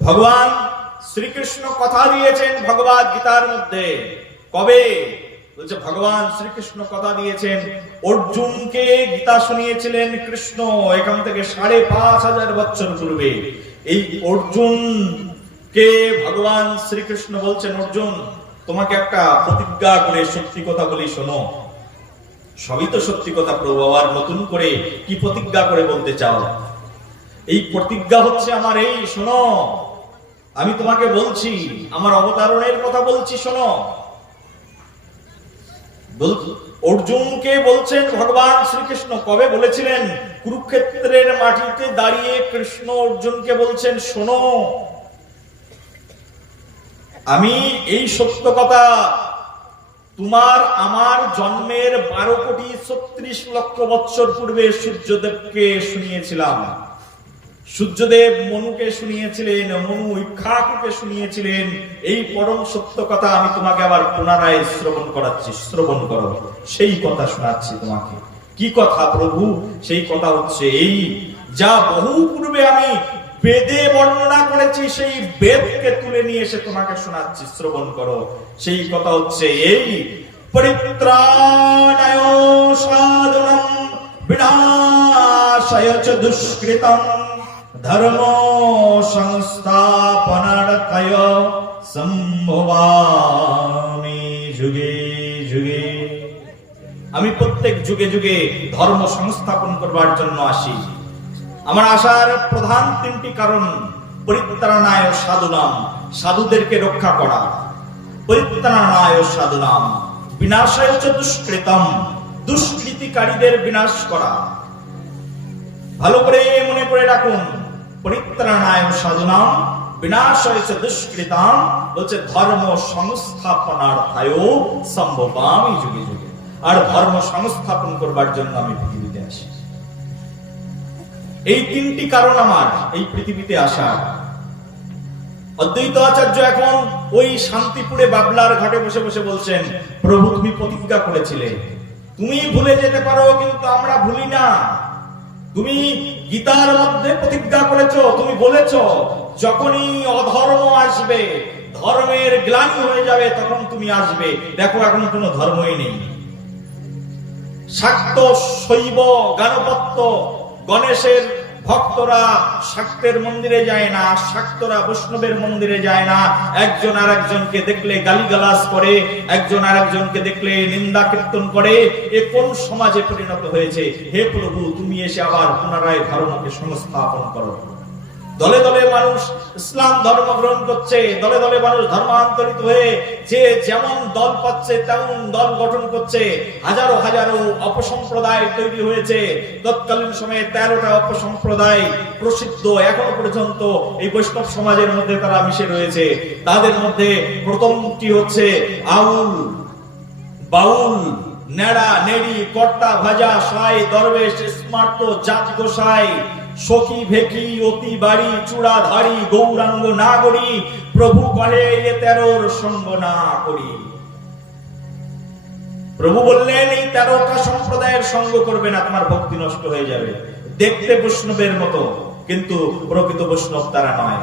ভগবান শ্রীকৃষ্ণ কথা দিয়েছেন ভগবদ গীতার মধ্যে। কবে? বলছে ভগবান শ্রীকৃষ্ণ কথা দিয়েছেন অর্জুনকে গীতা শুনিয়েছিলেন কৃষ্ণ এখান থেকে 5500 বছর পূর্বে। এই অর্জুন কে ভগবান শ্রীকৃষ্ণ বলছেন, অর্জুন তোমাকে একটা প্রতিজ্ঞা করে সত্যি কথা বলি শোনো। সবই তো সত্যি কথা প্রভু, আবার নতুন করে কি প্রতিজ্ঞা করে বলতে চাও? এই প্রতিজ্ঞা হচ্ছে আমার এই, শোনো আমি তোমাকে বলছি, আমার অবতারণের কথা বলছি, শোনো। অর্জুনকে বলছেন ভগবান শ্রীকৃষ্ণ। কবে বলেছিলেন? কুরুক্ষেত্রের মাটিতে দাঁড়িয়ে কৃষ্ণ অর্জুনকে বলছেন, শোনো আমি এই সত্য কথা তোমার আমার জন্মের 12,36,00,000 বৎসর পূর্বে সূর্যদেবকে শুনিয়েছিলাম। সূর্যদেব মনুকে শুনিয়েছিলেন, মনু ইক্ষ্বাকুকে শুনিয়েছিলেন। এই পরম সত্য কথা আমি তোমাকে আবার পুনরায় শ্রবণ করাচ্ছি। শ্রবণ করো, সেই কথা শোনাচ্ছি তোমাকে। কি কথা প্রভু? সেই কথা হচ্ছে এই, যা বহু পূর্বে আমি বেদে বর্ণনা করেছি, সেই বেদকে তুলে নিয়ে এসে তোমাকে শোনাচ্ছি। শ্রবণ করো। সেই কথা হচ্ছে এই, পরিত্রাণায় সাধুনাম বিনাশায় চ দুষ্কৃতম ধর্ম সংস্থাপনার্থায় সম্ভবামি যুগে যুগে। আমি প্রত্যেক যুগে যুগে ধর্ম সংস্থাপন করবার জন্য আসি। আমার আসার প্রধান 3টি কারণ। পরিত্রাণায় সাধুনাম, সাধুদেরকে রক্ষা করা। পরিত্রাণায় সাধুনাম বিনাশায় চ দুষ্কৃতম, দুষ্কৃতিকারীদের বিনাশ করা। ভালো করে মনে করে রাখুন, পরিত্রাণায় সাধুনাম বিনাশায় চ দুষ্কৃতম বলছে ধর্ম সংস্থাপনার্থায় সম্ভবামি যুগে যুগে। আর ধর্ম সংস্থাপন করবার জন্য আমি পৃথিবীতে আসি। এই 3টি কারণ আমার এই পৃথিবীতে আসার। অদ্বৈত আচার্য এখন ওই শান্তিপুরে বাবলার ঘাটে বসে বসে বলছেন, প্রভু তুমি প্রতিজ্ঞা করেছিলে, তুমি ভুলে যেতে পারো কিন্তু আমরা ভুলি না। তুমি গীতার মধ্যে প্রতিজ্ঞা করেছো, তুমি বলেছো যখনই অধর্ম আসবে, ধর্মের গ্লানি হয়ে যাবে, তখন তুমি আসবে। দেখো এখন কোনো ধর্মই নেই। শাক্ত শৈব গানপত্য গণেশের ভক্তরা শাক্তের মন্দিরে যায় না, শাক্তরা বৈষ্ণবের মন্দিরে যায় না। একজন আর একজনকে দেখলে গালিগালাজ করে, একজন আর একজনকে দেখলে নিন্দা কীর্তন করে। এ কোন সমাজে পরিণত হয়েছে? হে প্রভু, তুমি এসে আবার পুনরায় ধর্মকে সংস্থাপন করো। দলে দলে মানুষ ইসলাম ধর্ম গ্রহণ করছে, দলে দলে মানুষ ধর্মান্তরিত হয়ে যে যেমন দল পাচ্ছে তেমন দল গঠন করছে। হাজারো হাজারো অপসম্প্রদায় তৈরি হয়েছে। তৎকালীন সময়ে 13টা অপসম্প্রদায় প্রসিদ্ধ এখনো পর্যন্ত এই বৈষ্ণব সমাজের মধ্যে তারা মিশে রয়েছে। তাদের মধ্যে প্রথমটি হচ্ছে আউল, বাউল, নেড়া, নেড়ি, কর্তা, ভাজা, সাই, দরবেশ, স্মার্ত, জাত গোসাই, সখী, ভেকি, অতি বাড়ি, চূড়াধারী, গৌরাঙ্গ নাগরী। প্রভু কহে এ 13র সঙ্গ না করি। প্রভু বললেন এই 13টা সম্প্রদায়ের সঙ্গ করবে না, তোমার ভক্তি নষ্ট হয়ে যাবে। দেখতে বৈষ্ণবের মতো কিন্তু প্রকৃত বৈষ্ণব তারা নয়।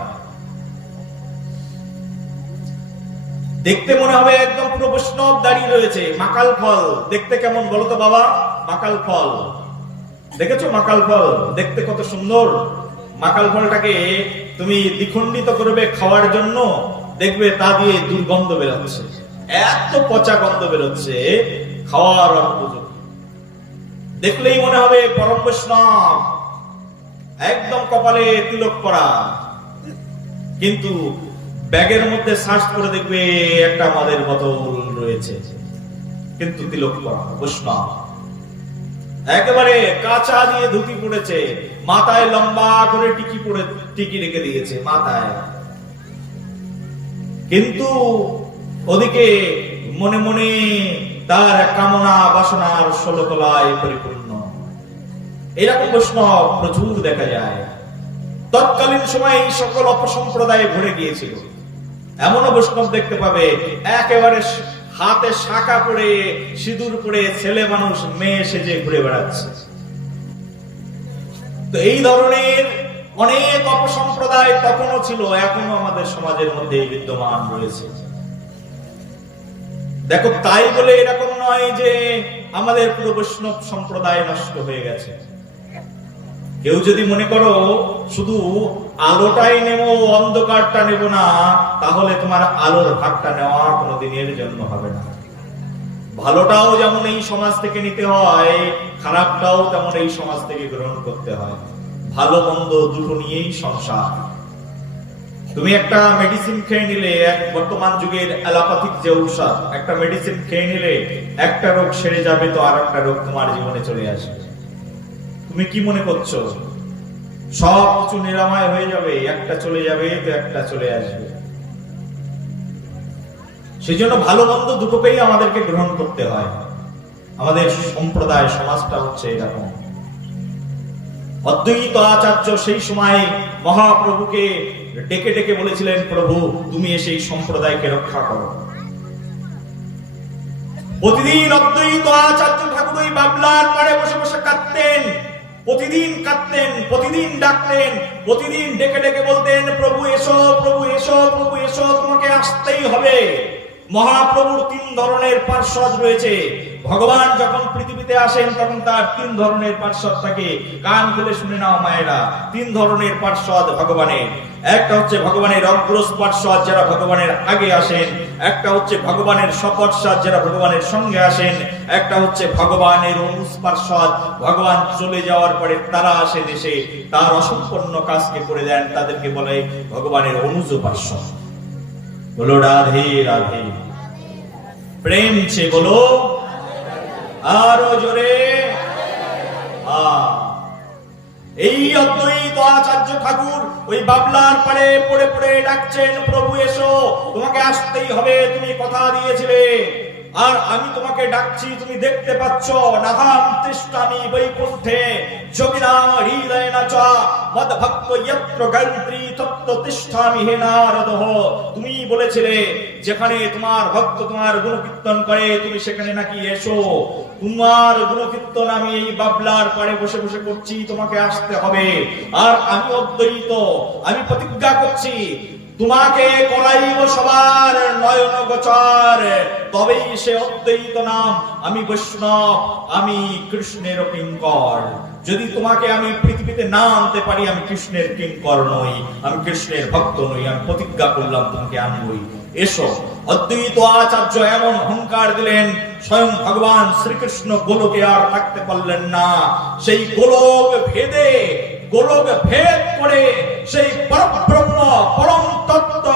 দেখতে মনে হবে একদম পুরো বৈষ্ণব দাঁড়িয়ে রয়েছে। মাকাল ফল দেখতে কেমন বলো তো বাবা? মাকাল ফল দেখেছো? মাকাল ফল দেখতে কত সুন্দর। মাকাল ফলটাকে তুমি দ্বিখণ্ডিত করবে খাওয়ার জন্য, দেখবে তা দিয়ে দুর্গন্ধ বেরোচ্ছে, এত পচা গন্ধ বেরোচ্ছে, খাওয়ার অনুপযোগী। দেখলেই মনে হবে পরম বৈষ্ণব, একদম কপালে তিলক পরা। কিন্তু ব্যাগের মধ্যে সার্চ করে দেখবে একটা মদের বোতল রয়েছে, কিন্তু তিলক পরা বৈষ্ণব। একেবারে কাঁচা দিয়ে ধুতি পড়েছে, মাথায় লম্বা করে টিকি রেখে দিয়েছে মাথায়, কিন্তু ওদিকে মনে মনে তার কামনা বাসনার 16 তলায় পরিপূর্ণ। এরকম বৈষ্ণব প্রচুর দেখা যায়। তৎকালীন সময় এই সকল অপসম্প্রদায়ে ভরে গিয়েছিল। এমনও বৈষ্ণব দেখতে পাবে একেবারে হাতে শাখা পরে, সিঁদুর পরে, ছেলে মানুষ মেয়ে সেজে ঘুরে বেড়াচ্ছে। তো এই ধরনের অনেক অপসম্প্রদায় তখনও ছিল, এখনো আমাদের সমাজের মধ্যে বিদ্যমান রয়েছে। দেখো, তাই বলে এরকম নয় যে আমাদের পুরো বৈষ্ণব সম্প্রদায় নষ্ট হয়ে গেছে। কেউ যদি মনে করো শুধু আলোটাই নেব, অন্ধকারটা নেব না, তাহলে তোমার আলোর ভাগটা নেওয়া কোনোদিনের জন্য হবে না। ভালোটাও যেমন এই সমাজ থেকে নিতে হয়, খারাপটাও তেমন এই সমাজ থেকে গ্রহণ করতে হয়। ভালো মন্দ দুটো নিয়েই সংসার। তুমি একটা মেডিসিন খেয়ে নিলে, বর্তমান যুগের অ্যালোপ্যাথিক যে ঔষধ, একটা মেডিসিন খেয়ে নিলে একটা রোগ সেরে যাবে, তো আর একটা রোগ তোমার জীবনে চলে আসবে। তুমি কি মনে করছো সব কিছু নিরাময় হয়ে যাবে? একটা চলে যাবে তো একটা চলে আসবে। সেই জন্য ভালো মন্দ দুটোকেই আমাদেরকে গ্রহণ করতে হয়। আমাদের সম্প্রদায় সমাজটা হচ্ছে এরকম। অদ্বৈত আচার্য সেই সময় মহাপ্রভুকে ডেকে ডেকে বলেছিলেন, প্রভু তুমি এসে এই সম্প্রদায়কে রক্ষা করো। প্রতিদিন অদ্বৈত আচার্য ঠাকুর ওই বাবলার পাড়ে বসে বসে কাঁদতেন, প্রতিদিন কাঁদতেন, প্রতিদিন ডাকতেন, প্রতিদিন ডেকে ডেকে বলতেন, প্রভু এসো, প্রভু এসো, প্রভু এসো, তোমাকে আসতেই হবে। মহাপ্রভুর তিন ধরনের পার্শ্বদ রয়েছে। ভগবান যখন পৃথিবীতে আসেন তখন তার তিন ধরনের পার্শ্বদ থাকে। কান খুলে শুনে নাও মায়েরা, তিন ধরনের পার্শ্বদ ভগবানের। একটা হচ্ছে ভগবানের অগ্রজ পার্শ্বদ, যারা ভগবানের আগে আসেন। একটা হচ্ছে ভগবানের সপর্ষদ, যারা ভগবানের সঙ্গে আসেন। একটা হচ্ছে ভগবানের অনুজ পার্শ্বদ, ভগবান চলে যাওয়ার পরে তারা আসেন, এসে তার অসম্পূর্ণ কাজকে করে দেন, তাদেরকে বলে ভগবানের অনুজ পার্শ্বদ। বলো রাধে রাধে, প্রেম সে বলো আরো জোরে। এই অদ্বৈত আচার্য ঠাকুর ওই বাবলার পাড়ে পড়ে পড়ে ডাকছেন, প্রভু এসো, তোমাকে আসতেই হবে, তুমি কথা দিয়েছিলে, আর আমি তোমাকে ডাকছি, তুমি দেখতে পাচ্ছ। নাহাম তিষ্ঠামি বৈকুণ্ঠে যোগিনাম হৃদয়েনা চ মদ ভক্ত যত্র গন্ত্রী তত্র তিষ্ঠামি হে নারদঃ। তুমি বলেছিলে যেখানে তোমার ভক্ত তোমার গুণকীর্তন করে তুমি সেখানে নাকি এসো। তোমার গুণকীর্তন আমি এই বাবলার পাড়ে বসে বসে করছি, তোমাকে আসতে হবে। আর আমি অদ্বৈত, আমি প্রতিজ্ঞা করছি তোমাকে করাইব সবার নয়ন গোচর, তবেই সে অদ্বৈত নাম। আমি বৈষ্ণব, আমি কৃষ্ণের কিঙ্কর। যদি তোমাকে আমি পৃথিবীতে না আনতে পারি, আমি কৃষ্ণের কিঙ্কর নই, আমি কৃষ্ণের ভক্ত নই। আমি প্রতিজ্ঞা করলাম তোমাকে আনবই, এসো। অদ্বৈত আচার্য এমন হুঙ্কার দিলেন, স্বয়ং ভগবান শ্রীকৃষ্ণ গোলকে আর থাকতে পারলেন না। সেই গোলক ভেদে, গোলক ভেদ করে সেই পরব্রহ্ম পরম তত্ত্ব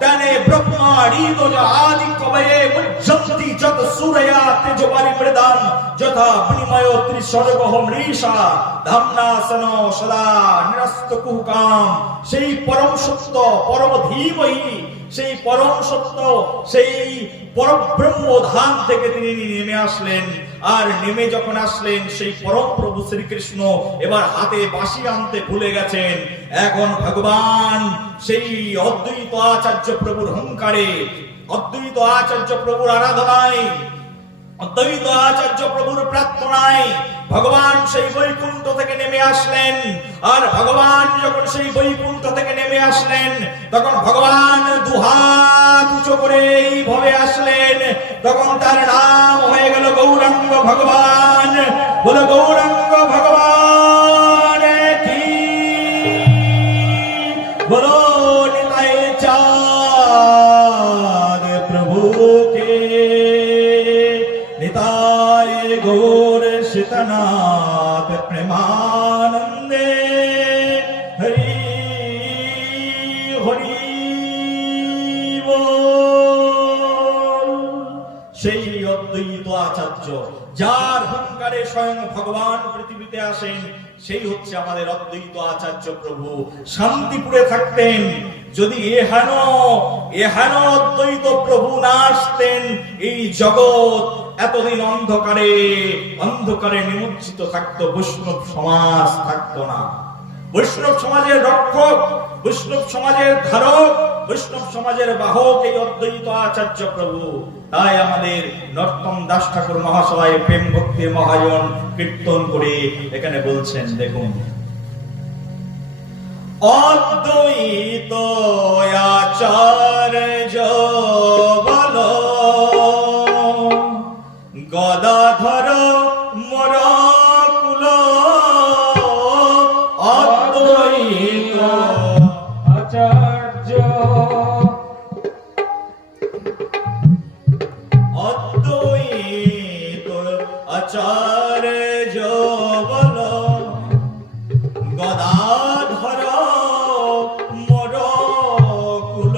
তেনে ব্রহ্মা ঋতজ আদি কবয়ে মুজ্জন্তি যত সূরয়া তেজবারি মৃদাম যথা বিনিময় ত্রিসর্গহ মৃষা ধামনাসন সদা নিরস্ত কুহকাম। সেই পরম সত্য, পরম ধীমহি, সেই পরম সত্য, সেই পরব্রহ্ম ধাম থেকে তিনি নেমে আসলেন। আর নেমে যখন আসলেন, সেই পরম প্রভু শ্রীকৃষ্ণ এবার হাতে বাঁশি আনতে ভুলে গেছেন। এখন ভগবান সেই অদ্বৈত আচার্য প্রভুর হুঙ্কারে, অদ্বৈত আচার্য প্রভুর আরাধনায়, অদ্বৈত আচার্য প্রভুর প্রার্থনায় ভগবান সেই বৈকুণ্ঠ থেকে নেমে আসলেন। আর ভগবান যখন সেই বৈকুণ্ঠ থেকে নেমে আসলেন, তখন ভগবান দুহাত উঁচু করে এইভাবে আসলেন, তখন তার নাম হয়ে গেল গৌরাঙ্গ ভগবান। বলে গৌরাঙ্গ ভগবান কি, বলো নিতাই চাঁদ প্রভুকে, নিতাই গৌর শীতনাথ প্রেমানন্দে হরি হরি বল। সেই অদ্বৈত আচার্য, যার হুঙ্কারে স্বয়ং ভগবান পৃথিবীতে আসেন, সেই হচ্ছে আমাদের অদ্বৈত আচার্য প্রভু। শান্তিপুরে থাকতেন। যদি এহেন অদ্বৈত প্রভু না আসতেন, এই জগৎ এতদিন অন্ধকারে নিমজ্জিত থাকতো, বৈষ্ণব সমাজ থাকতো না। বৈষ্ণব সমাজের রক্ষক, বৈষ্ণব সমাজের ধারক, বৈষ্ণব সমাজের বাহক এই অদ্বৈত আচার্য প্রভু। তাই আমাদের নর্তম দাস ঠাকুর মহাশয় প্রেম ভক্তির মহাজন কীর্তন করে এখানে বলছেন, দেখুন, অদ্বৈত আচার্য বলো গদাধর মোর কুল, অদ্বৈত আচার্য, অদ্বৈত আচার্য বলো গদাধর মোর কুল,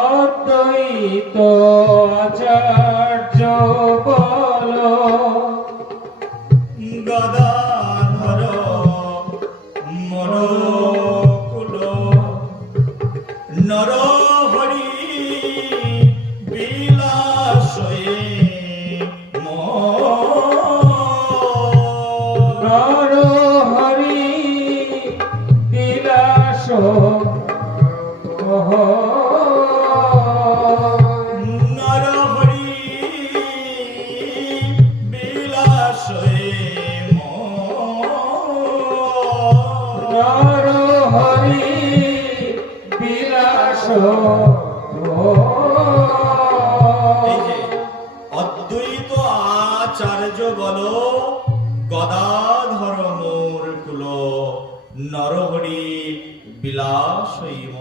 অদ্বৈত আচার্য বলো গদাধর মোর কুল, নর হরি নরহরি বিলাসে নরহরি বিলাস এই যে অদ্বৈত আচার্য বলো গদাধর মোর কুল নরহরি বিলাসৈম।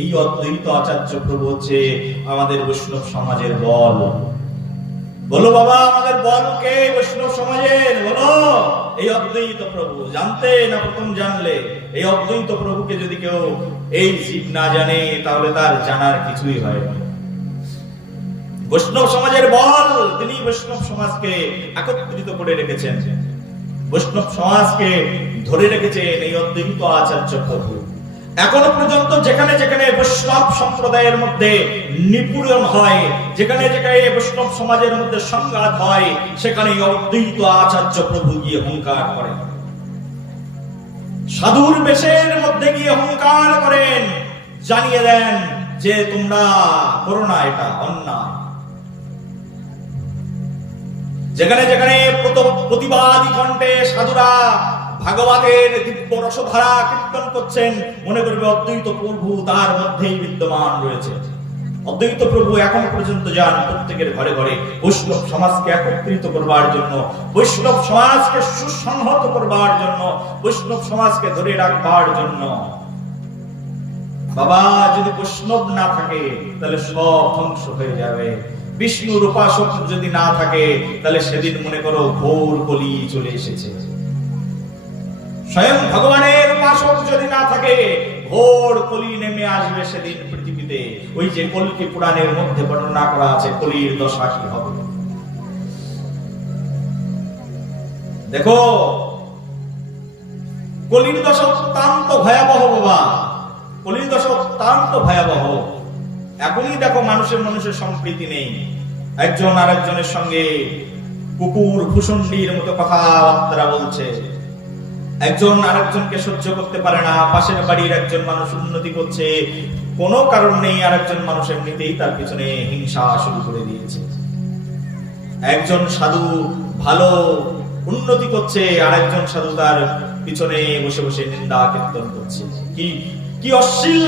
এই অদ্বৈত আচার্য প্রভু হচ্ছে আমাদের বৈষ্ণব সমাজের বল। বলো বাবা, আমাদের বল কে বৈষ্ণব সমাজের? বলো এই অদ্বৈত প্রভু। জানতে না প্রথম জানলে এই অদ্বৈত প্রভুকে যদি কেউ এই জীব না জানে তাহলে তার জানার কিছুই হয় না। বৈষ্ণব সমাজের বল, তিনি বৈষ্ণব সমাজকে একত্রিত করে রেখেছেন, বৈষ্ণব সমাজকে ধরে রেখেছেন এই অদ্বৈত আচার্য প্রভু। এখনো পর্যন্ত যেখানে যেখানে বৈষ্ণব সম্প্রদায়ের মধ্যে নিপীড়ন হয়, যেখানে যেখানে বৈষ্ণব সমাজের মধ্যে সংঘাত হয়, সেখানে অদ্বৈত আচার্য প্রভু গিয়ে হুঙ্কার করেন, সাধুর বেশের মধ্যে গিয়ে হুঙ্কার করেন, জানিয়ে দেন যে তোমরা করো না, এটা অন্যায়। যেখানে যেখানে প্রতিবাদী কণ্ঠে সাধুরা ভাগবতের দিব্য রসধারা কীর্তন করছেন, মনে করবে অদ্বৈত প্রভু তার মধ্যেই বিদ্যমান রয়েছে। অদ্বৈত প্রভু এখন পর্যন্ত যান প্রত্যেকের ঘরে ঘরে বৈষ্ণব সমাজকে একত্রিত করবার জন্য, বৈষ্ণব সমাজকে সুসংহত করবার জন্য, বৈষ্ণব সমাজকে ধরে রাখবার জন্য। বাবা, যদি বৈষ্ণব না থাকে তাহলে সব ধ্বংস হয়ে যাবে। বিষ্ণুর উপাসক যদি না থাকে তাহলে সেদিন মনে করো ঘোর কলি চলে এসেছে। স্বয়ং ভগবানের উপাসক যদি না থাকে ঘোর কলি নেমে আসবে সেদিন পৃথিবীতে। ওই যে কল্কি পুরাণের মধ্যে বর্ণনা করা আছে কলির দশা কি হবে। দেখো কলির দশা অত্যন্ত ভয়াবহ বাবা, কলির দশা অত্যন্ত ভয়াবহ। এখনই দেখো মানুষের সম্প্রীতি নেই, একজন আরেকজনের সঙ্গে কুকুর ভূষণ্ডির মতো কথাবার্তা বলছে, একজন আরেকজনকে সহ্য করতে পারে না। পাশের বাড়ির একজন মানুষ উন্নতি করছে, কোনো কারণ নেই আরেকজন মানুষ এমনিতেই তার পিছনে হিংসা শুরু করে দিয়েছে। একজন সাধু ভালো উন্নতি করছে, আরেকজন সাধু তার পিছনে বসে বসে নিন্দা কীর্তন করছে। কি অশ্লীল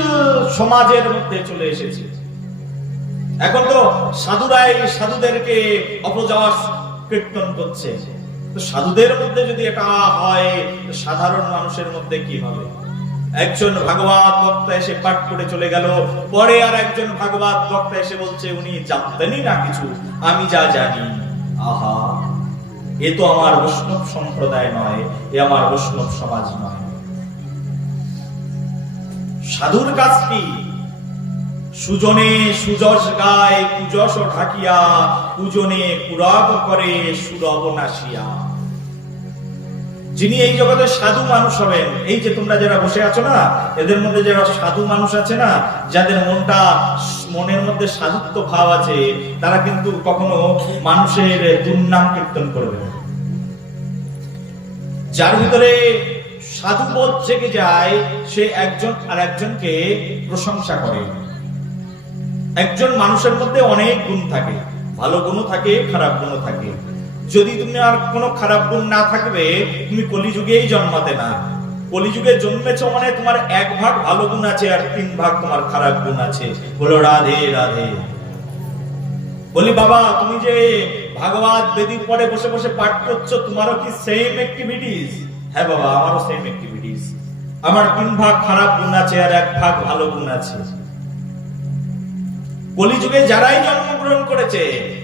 সমাজের মধ্যে চলে এসেছে। এখন তো সাধুরাই সাধুদেরকে অপযশ কীর্তন করছে। তো সাধুদের মধ্যে যদি এটা হয়, সাধারণ মানুষের মধ্যে কি হবে? একজন ভাগবত বক্তা এসে পাঠ করে চলে গেল, পরে আর একজন ভাগবত বক্তা এসে বলছে উনি জানতেনই না কিছু, আমি যা জানি। আহা, এ তো আমার বৈষ্ণব সম্প্রদায় নয়, এ আমার বৈষ্ণব সমাজ নয়। সাধুর কাজ কি? সুজনে সুযশ গায় কুযশ ঢাকিয়া, কুজনে কুরাগ করে সুরব নাশিয়া। যিনি এই জগতে সাধু মানুষ হবেন, এই যে তোমরা যারা বসে আছো না, এদের মধ্যে যারা সাধু মানুষ আছে না, যাদের মনের মধ্যে সাধুত্ব ভাব আছে, তারা কিন্তু কখনো মানুষের দুর্নাম কীর্তন করবে না। যার ভিতরে সাধুবোধ জেগে যায়, সে একজন আর একজনকে প্রশংসা করে। একজন মানুষের মধ্যে অনেক গুণ থাকে, ভালো গুণও থাকে, খারাপ গুণও থাকে। যদি তুমি আর কোনো খারাপ গুণ না থাকবে, তুমি কলিযুগেই জন্মাতে না। কলিযুগে জন্মেছো মানে তোমার 1 ভাগ ভালো গুণ আছে আর 3 ভাগ তোমার খারাপ গুণ আছে। বলো রাধে রাধে। বলি বাবা, তুমি যে ভাগবত বেদির পরে বসে বসে পাঠ করছো, তোমারও কি সেম অ্যাক্টিভিটিস? হ্যাঁ বাবা, আমারও সেম অ্যাক্টিভিটিস। আমার 3 ভাগ খারাপ গুণ আছে আর 1 ভাগ ভালো গুণ আছে। কলিযুগে যারাই জন্মগ্রহণ করেছে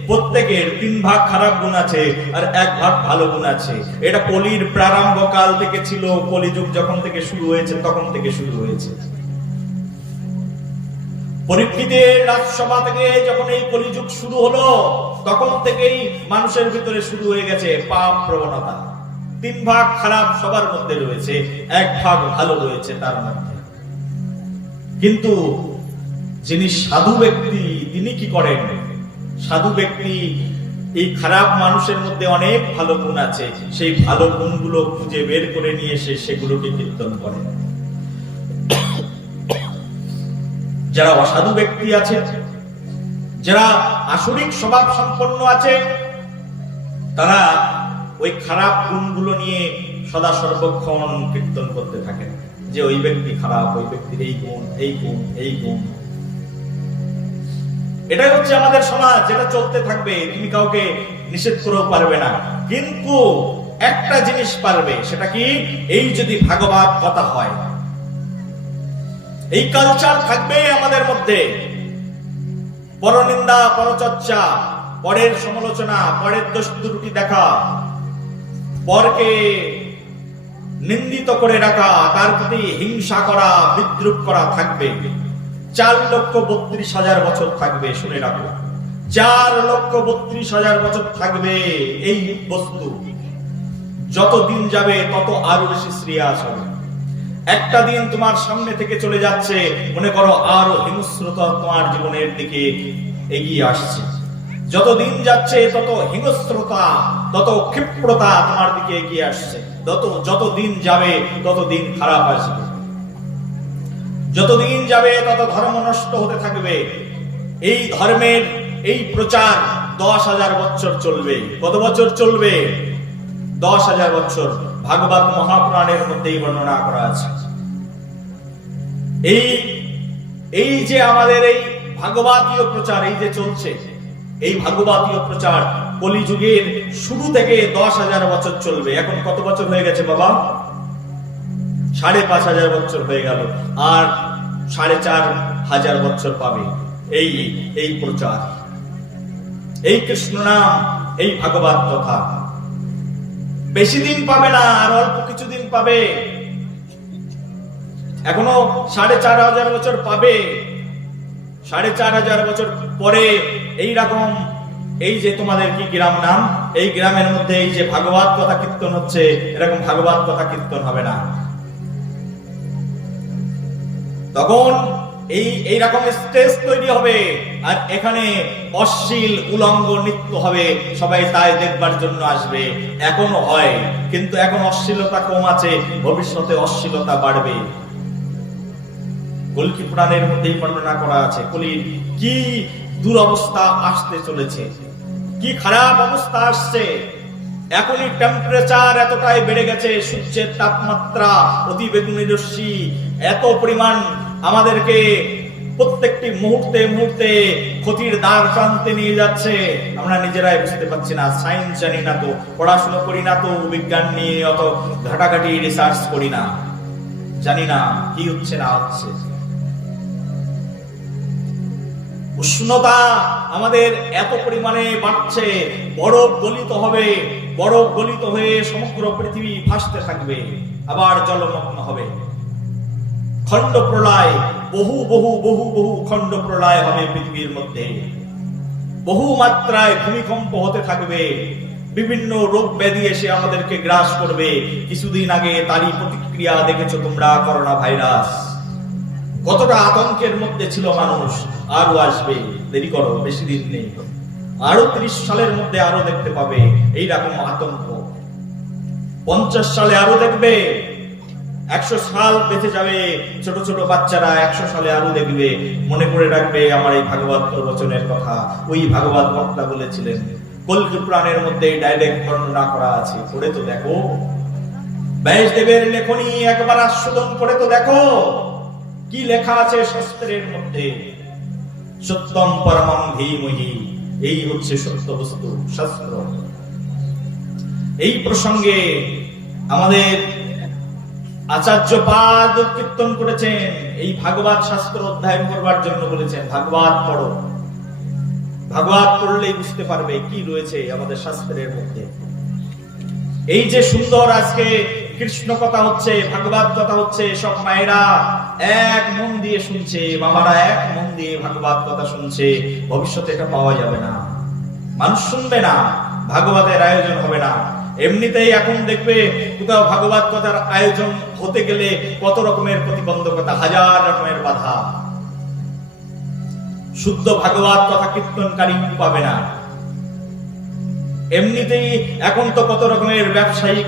প্রত্যেকের 3 ভাগ খারাপ গুণ আছে আর 1 ভাগ ভালো গুণ আছে। এটা কলির প্রারম্ভ কাল থেকে ছিল, কলিযুগ যখন থেকে শুরু হয়েছে তখন থেকে শুরু হয়েছে। পরীক্ষিতের রাজসভা থেকে যখন এই কলিযুগ শুরু হলো, তখন থেকেই মানুষের ভিতরে শুরু হয়ে গেছে পাপ প্রবণতা। 3 ভাগ খারাপ সবার মধ্যে রয়েছে, 1 ভাগ ভালো রয়েছে তার মধ্যে। কিন্তু যিনি সাধু ব্যক্তি, তিনি কি করেন? সাধু ব্যক্তি এই খারাপ মানুষের মধ্যে অনেক ভালো গুণ আছে, সেই ভালো গুণগুলো খুঁজে বের করে নিয়ে এসে সেগুলোকে কীর্তন করেন। যারা অসাধু ব্যক্তি আছে, যারা আসরিক স্বভাব সম্পন্ন আছে, তারা ওই খারাপ গুণগুলো নিয়ে সদা সর্বক্ষণ কীর্তন করতে থাকেন যে ওই ব্যক্তি খারাপ, ওই ব্যক্তির এই গুণ, এই গুণ, এই গুণ। এটাই হচ্ছে আমাদের সমাজ, যেটা চলতে থাকবে। তুমি কাউকে নিষেধ করেও পারবে না, কিন্তু একটা জিনিস পারবে, সেটা কি? এই যদি ভাগবত কথা হয়, এই কালচার থাকবে আমাদের মধ্যে। পরনিন্দা, পরচর্চা, পরের সমালোচনা, পরের দোষ ত্রুটি দেখা, পরকে নিন্দিত করে রাখা, তার প্রতি হিংসা করা, বিদ্রুপ করা থাকবে। 4,32,000 বছর থাকবে, শুনে রাখো। 4,32,000 বছর থাকবে এই বস্তু। যত দিন যাবে তত আরো বেশি শ্রেয়াস হবে। একটা দিন তোমার সামনে থেকে চলে যাচ্ছে, মনে করো আরো হিংস্রতা তোমার জীবনের দিকে এগিয়ে আসছে। যত দিন যাচ্ছে তত হিংস্রতা, তত ক্ষিপ্রতা তোমার দিকে এগিয়ে আসছে। যত দিন যাবে তত দিন খারাপ আসবে। যত দিন যাবে তত ধর্ম নষ্ট হতে থাকবে। এই ধর্মের এই প্রচার 10,000 বছর চলবে। কত বছর চলবে? 10,000 বছর। ভাগবত মহাপুরাণের মধ্যেই বর্ণনা করা আছে। এই যে আমাদের এই ভাগবতীয় প্রচার এই যে চলছে, এই ভাগবতীয় প্রচার কলিযুগের শুরু থেকে 10,000 বছর চলবে। এখন কত বছর হয়ে গেছে বাবা? 5,500 বছর হয়ে গেল, আর 4,500 বছর পাবে এই প্রচার, এই কৃষ্ণ নাম, এই ভাগবত কথা। বেশি দিন পাবে না, আর অল্প কিছুদিন পাবে। এখনো 4,500 বছর পাবে। 4,500 বছর পরে এই রকম, এই যে তোমাদের কি গ্রাম নাম, এই গ্রামের মধ্যে এই যে ভাগবত কথা কীর্তন হচ্ছে, এরকম ভাগবত কথা কীর্তন হবে না। তখন এই রকম স্টেজ তৈরি হবে, আর এখানে অশ্লীল উলঙ্গ নৃত্য হবে, সবাই তাই দেখবার জন্য আসবে। এখনো হয়, কিন্তু এখন অশ্লীলতা কম আছে, ভবিষ্যতে অশ্লীলতা বাড়বে। কল্কি পুরাণের মধ্যেই বর্ণনা করা আছে কলির কি দুরবস্থা আসতে চলেছে, কি খারাপ অবস্থা আসছে। এখনই টেম্পারেচার এতটাই বেড়ে গেছে, সূর্যের তাপমাত্রা, অতি বেগুনি রশ্মি এত পরিমাণ আমাদেরকে প্রত্যেকটি মুহূর্তে মুহূর্তে ক্ষতির দ্বার প্রান্তে নিয়ে যাচ্ছে। আমরা নিজেরাই বুঝতে পারছি না। সায়েন্স জানি না তো, পড়াশোনা করি না তো, বিজ্ঞান নিয়ে অত ঘাটাঘাটি রিসার্চ করি না, জানি না কি হচ্ছে না হচ্ছে। উষ্ণতা আমাদের এত পরিমাণে বাড়ছে, বরফ গলিত হবে, বরফ গলিত হয়ে সমগ্র পৃথিবী ভাসতে থাকবে, আবার জলমগ্ন হবে। খণ্ড প্রলয়, বহু বহু বহু বহু খণ্ড প্রলয় হবে পৃথিবীর মধ্যে। বহু মাত্রায় ভূমিকম্প হতে থাকবে, বিভিন্ন রোগ ব্যাধি এসে আমাদেরকে গ্রাস করবে। কিছুদিন আগে তারই প্রতিক্রিয়া দেখেছো তোমরা, করোনা ভাইরাস। কতটা আতঙ্কের মধ্যে ছিল মানুষ। আরো আসবে, দেরি করো, বেশি দিন নেই। আরো 30 সালের মধ্যে আরো দেখতে পাবে এইরকম আতঙ্ক। 50 সালে আরো দেখবে, 100 সাল বেঁচে যাবে ছোট ছোট বাচ্চারা, 100 সালে আরো দেখবে। মনে করে রাখবে আমার এই ভাগবত প্রবচনের কথা, ওই ভাগবত বক্তা বলেছিলেন। কল্কি পুরাণের মধ্যে ডাইরেক্ট বর্ণনা করা আছে, পড়ে তো দেখো। ব্যাসদেবের লেখনী একবার আস্বাদন করে তো দেখো, কি লেখা আছে শাস্ত্রের মধ্যে। সত্যম পরমং ধীমহি, এই হচ্ছে সত্য বস্তু, শাস্ত্র। এই প্রসঙ্গে আমাদের আচার্য পাদ কীর্তন করেছেন, এই ভাগবত শাস্ত্র অধ্যয়ন করবার জন্য বলেছেন ভাগবত পড়ো। ভাগবত পড়লেই বুঝতে পারবে কি রয়েছে আমাদের শাস্ত্রের মধ্যে। এই যে সুন্দর আজকে কৃষ্ণ কথা হচ্ছে, ভাগবত কথা হচ্ছে, সব মায়েরা এক মন দিয়ে শুনছে, বাবারা এক মন দিয়ে ভাগবত কথা শুনছে। ভবিষ্যতে এটা পাওয়া যাবে না, মানুষ শুনবে না, ভাগবতের আয়োজন হবে না। এমনিতেই এখন দেখবে কোথাও ভাগবত কথার আয়োজন হতে গেলে কত রকমের প্রতিবন্ধকতা, হাজার রকমের বাধা। শুদ্ধ ভাগবত কথা কীর্তনকারী পাবে না। এমনিতেই এখন তো কত রকমের ব্যবসায়ী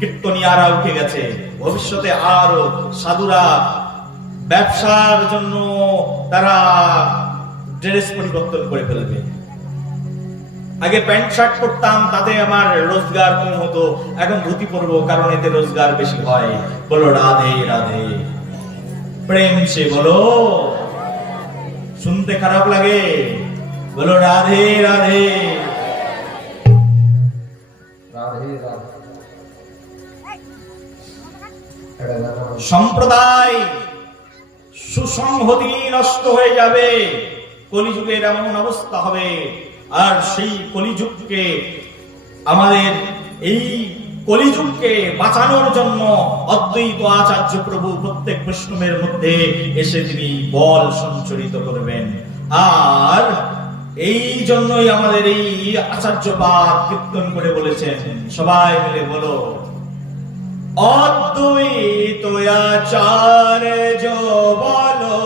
কীর্তনিয়ারা উঠে গেছে। ভবিষ্যতে আরো সাধুরা ব্যবসার জন্য তারা ড্রেস পরিবর্তন করে ফেলবে। আগে প্যান্ট শার্ট পরতাম, তাতে আমার রোজগার কম হতো, এখন ধুতি পরবো কারণ এতে রোজগার বেশি হয়। বলো রাধে রাধে, প্রেম সে বলো, শুনতে খারাপ লাগে, বলো রাধে রাধে। সম্প্রদায় সুসংহতি নষ্ট হয়ে যাবে, কলিযুগের এমন অবস্থা হবে। আর সেই কলিযুগকে, আমাদের এই কলিযুগকে বাঁচানোর জন্য অদ্বৈত আচার্য প্রভু প্রত্যেক বৈষ্ণবের মধ্যে এসে তিনি বল সঞ্চরিত করবেন। আর এই জন্যই আমাদের এই আচার্যপাদ কীর্তন করে বলেছেন, সবাই মিলে বলো অদ্বৈত আচার্য বলো,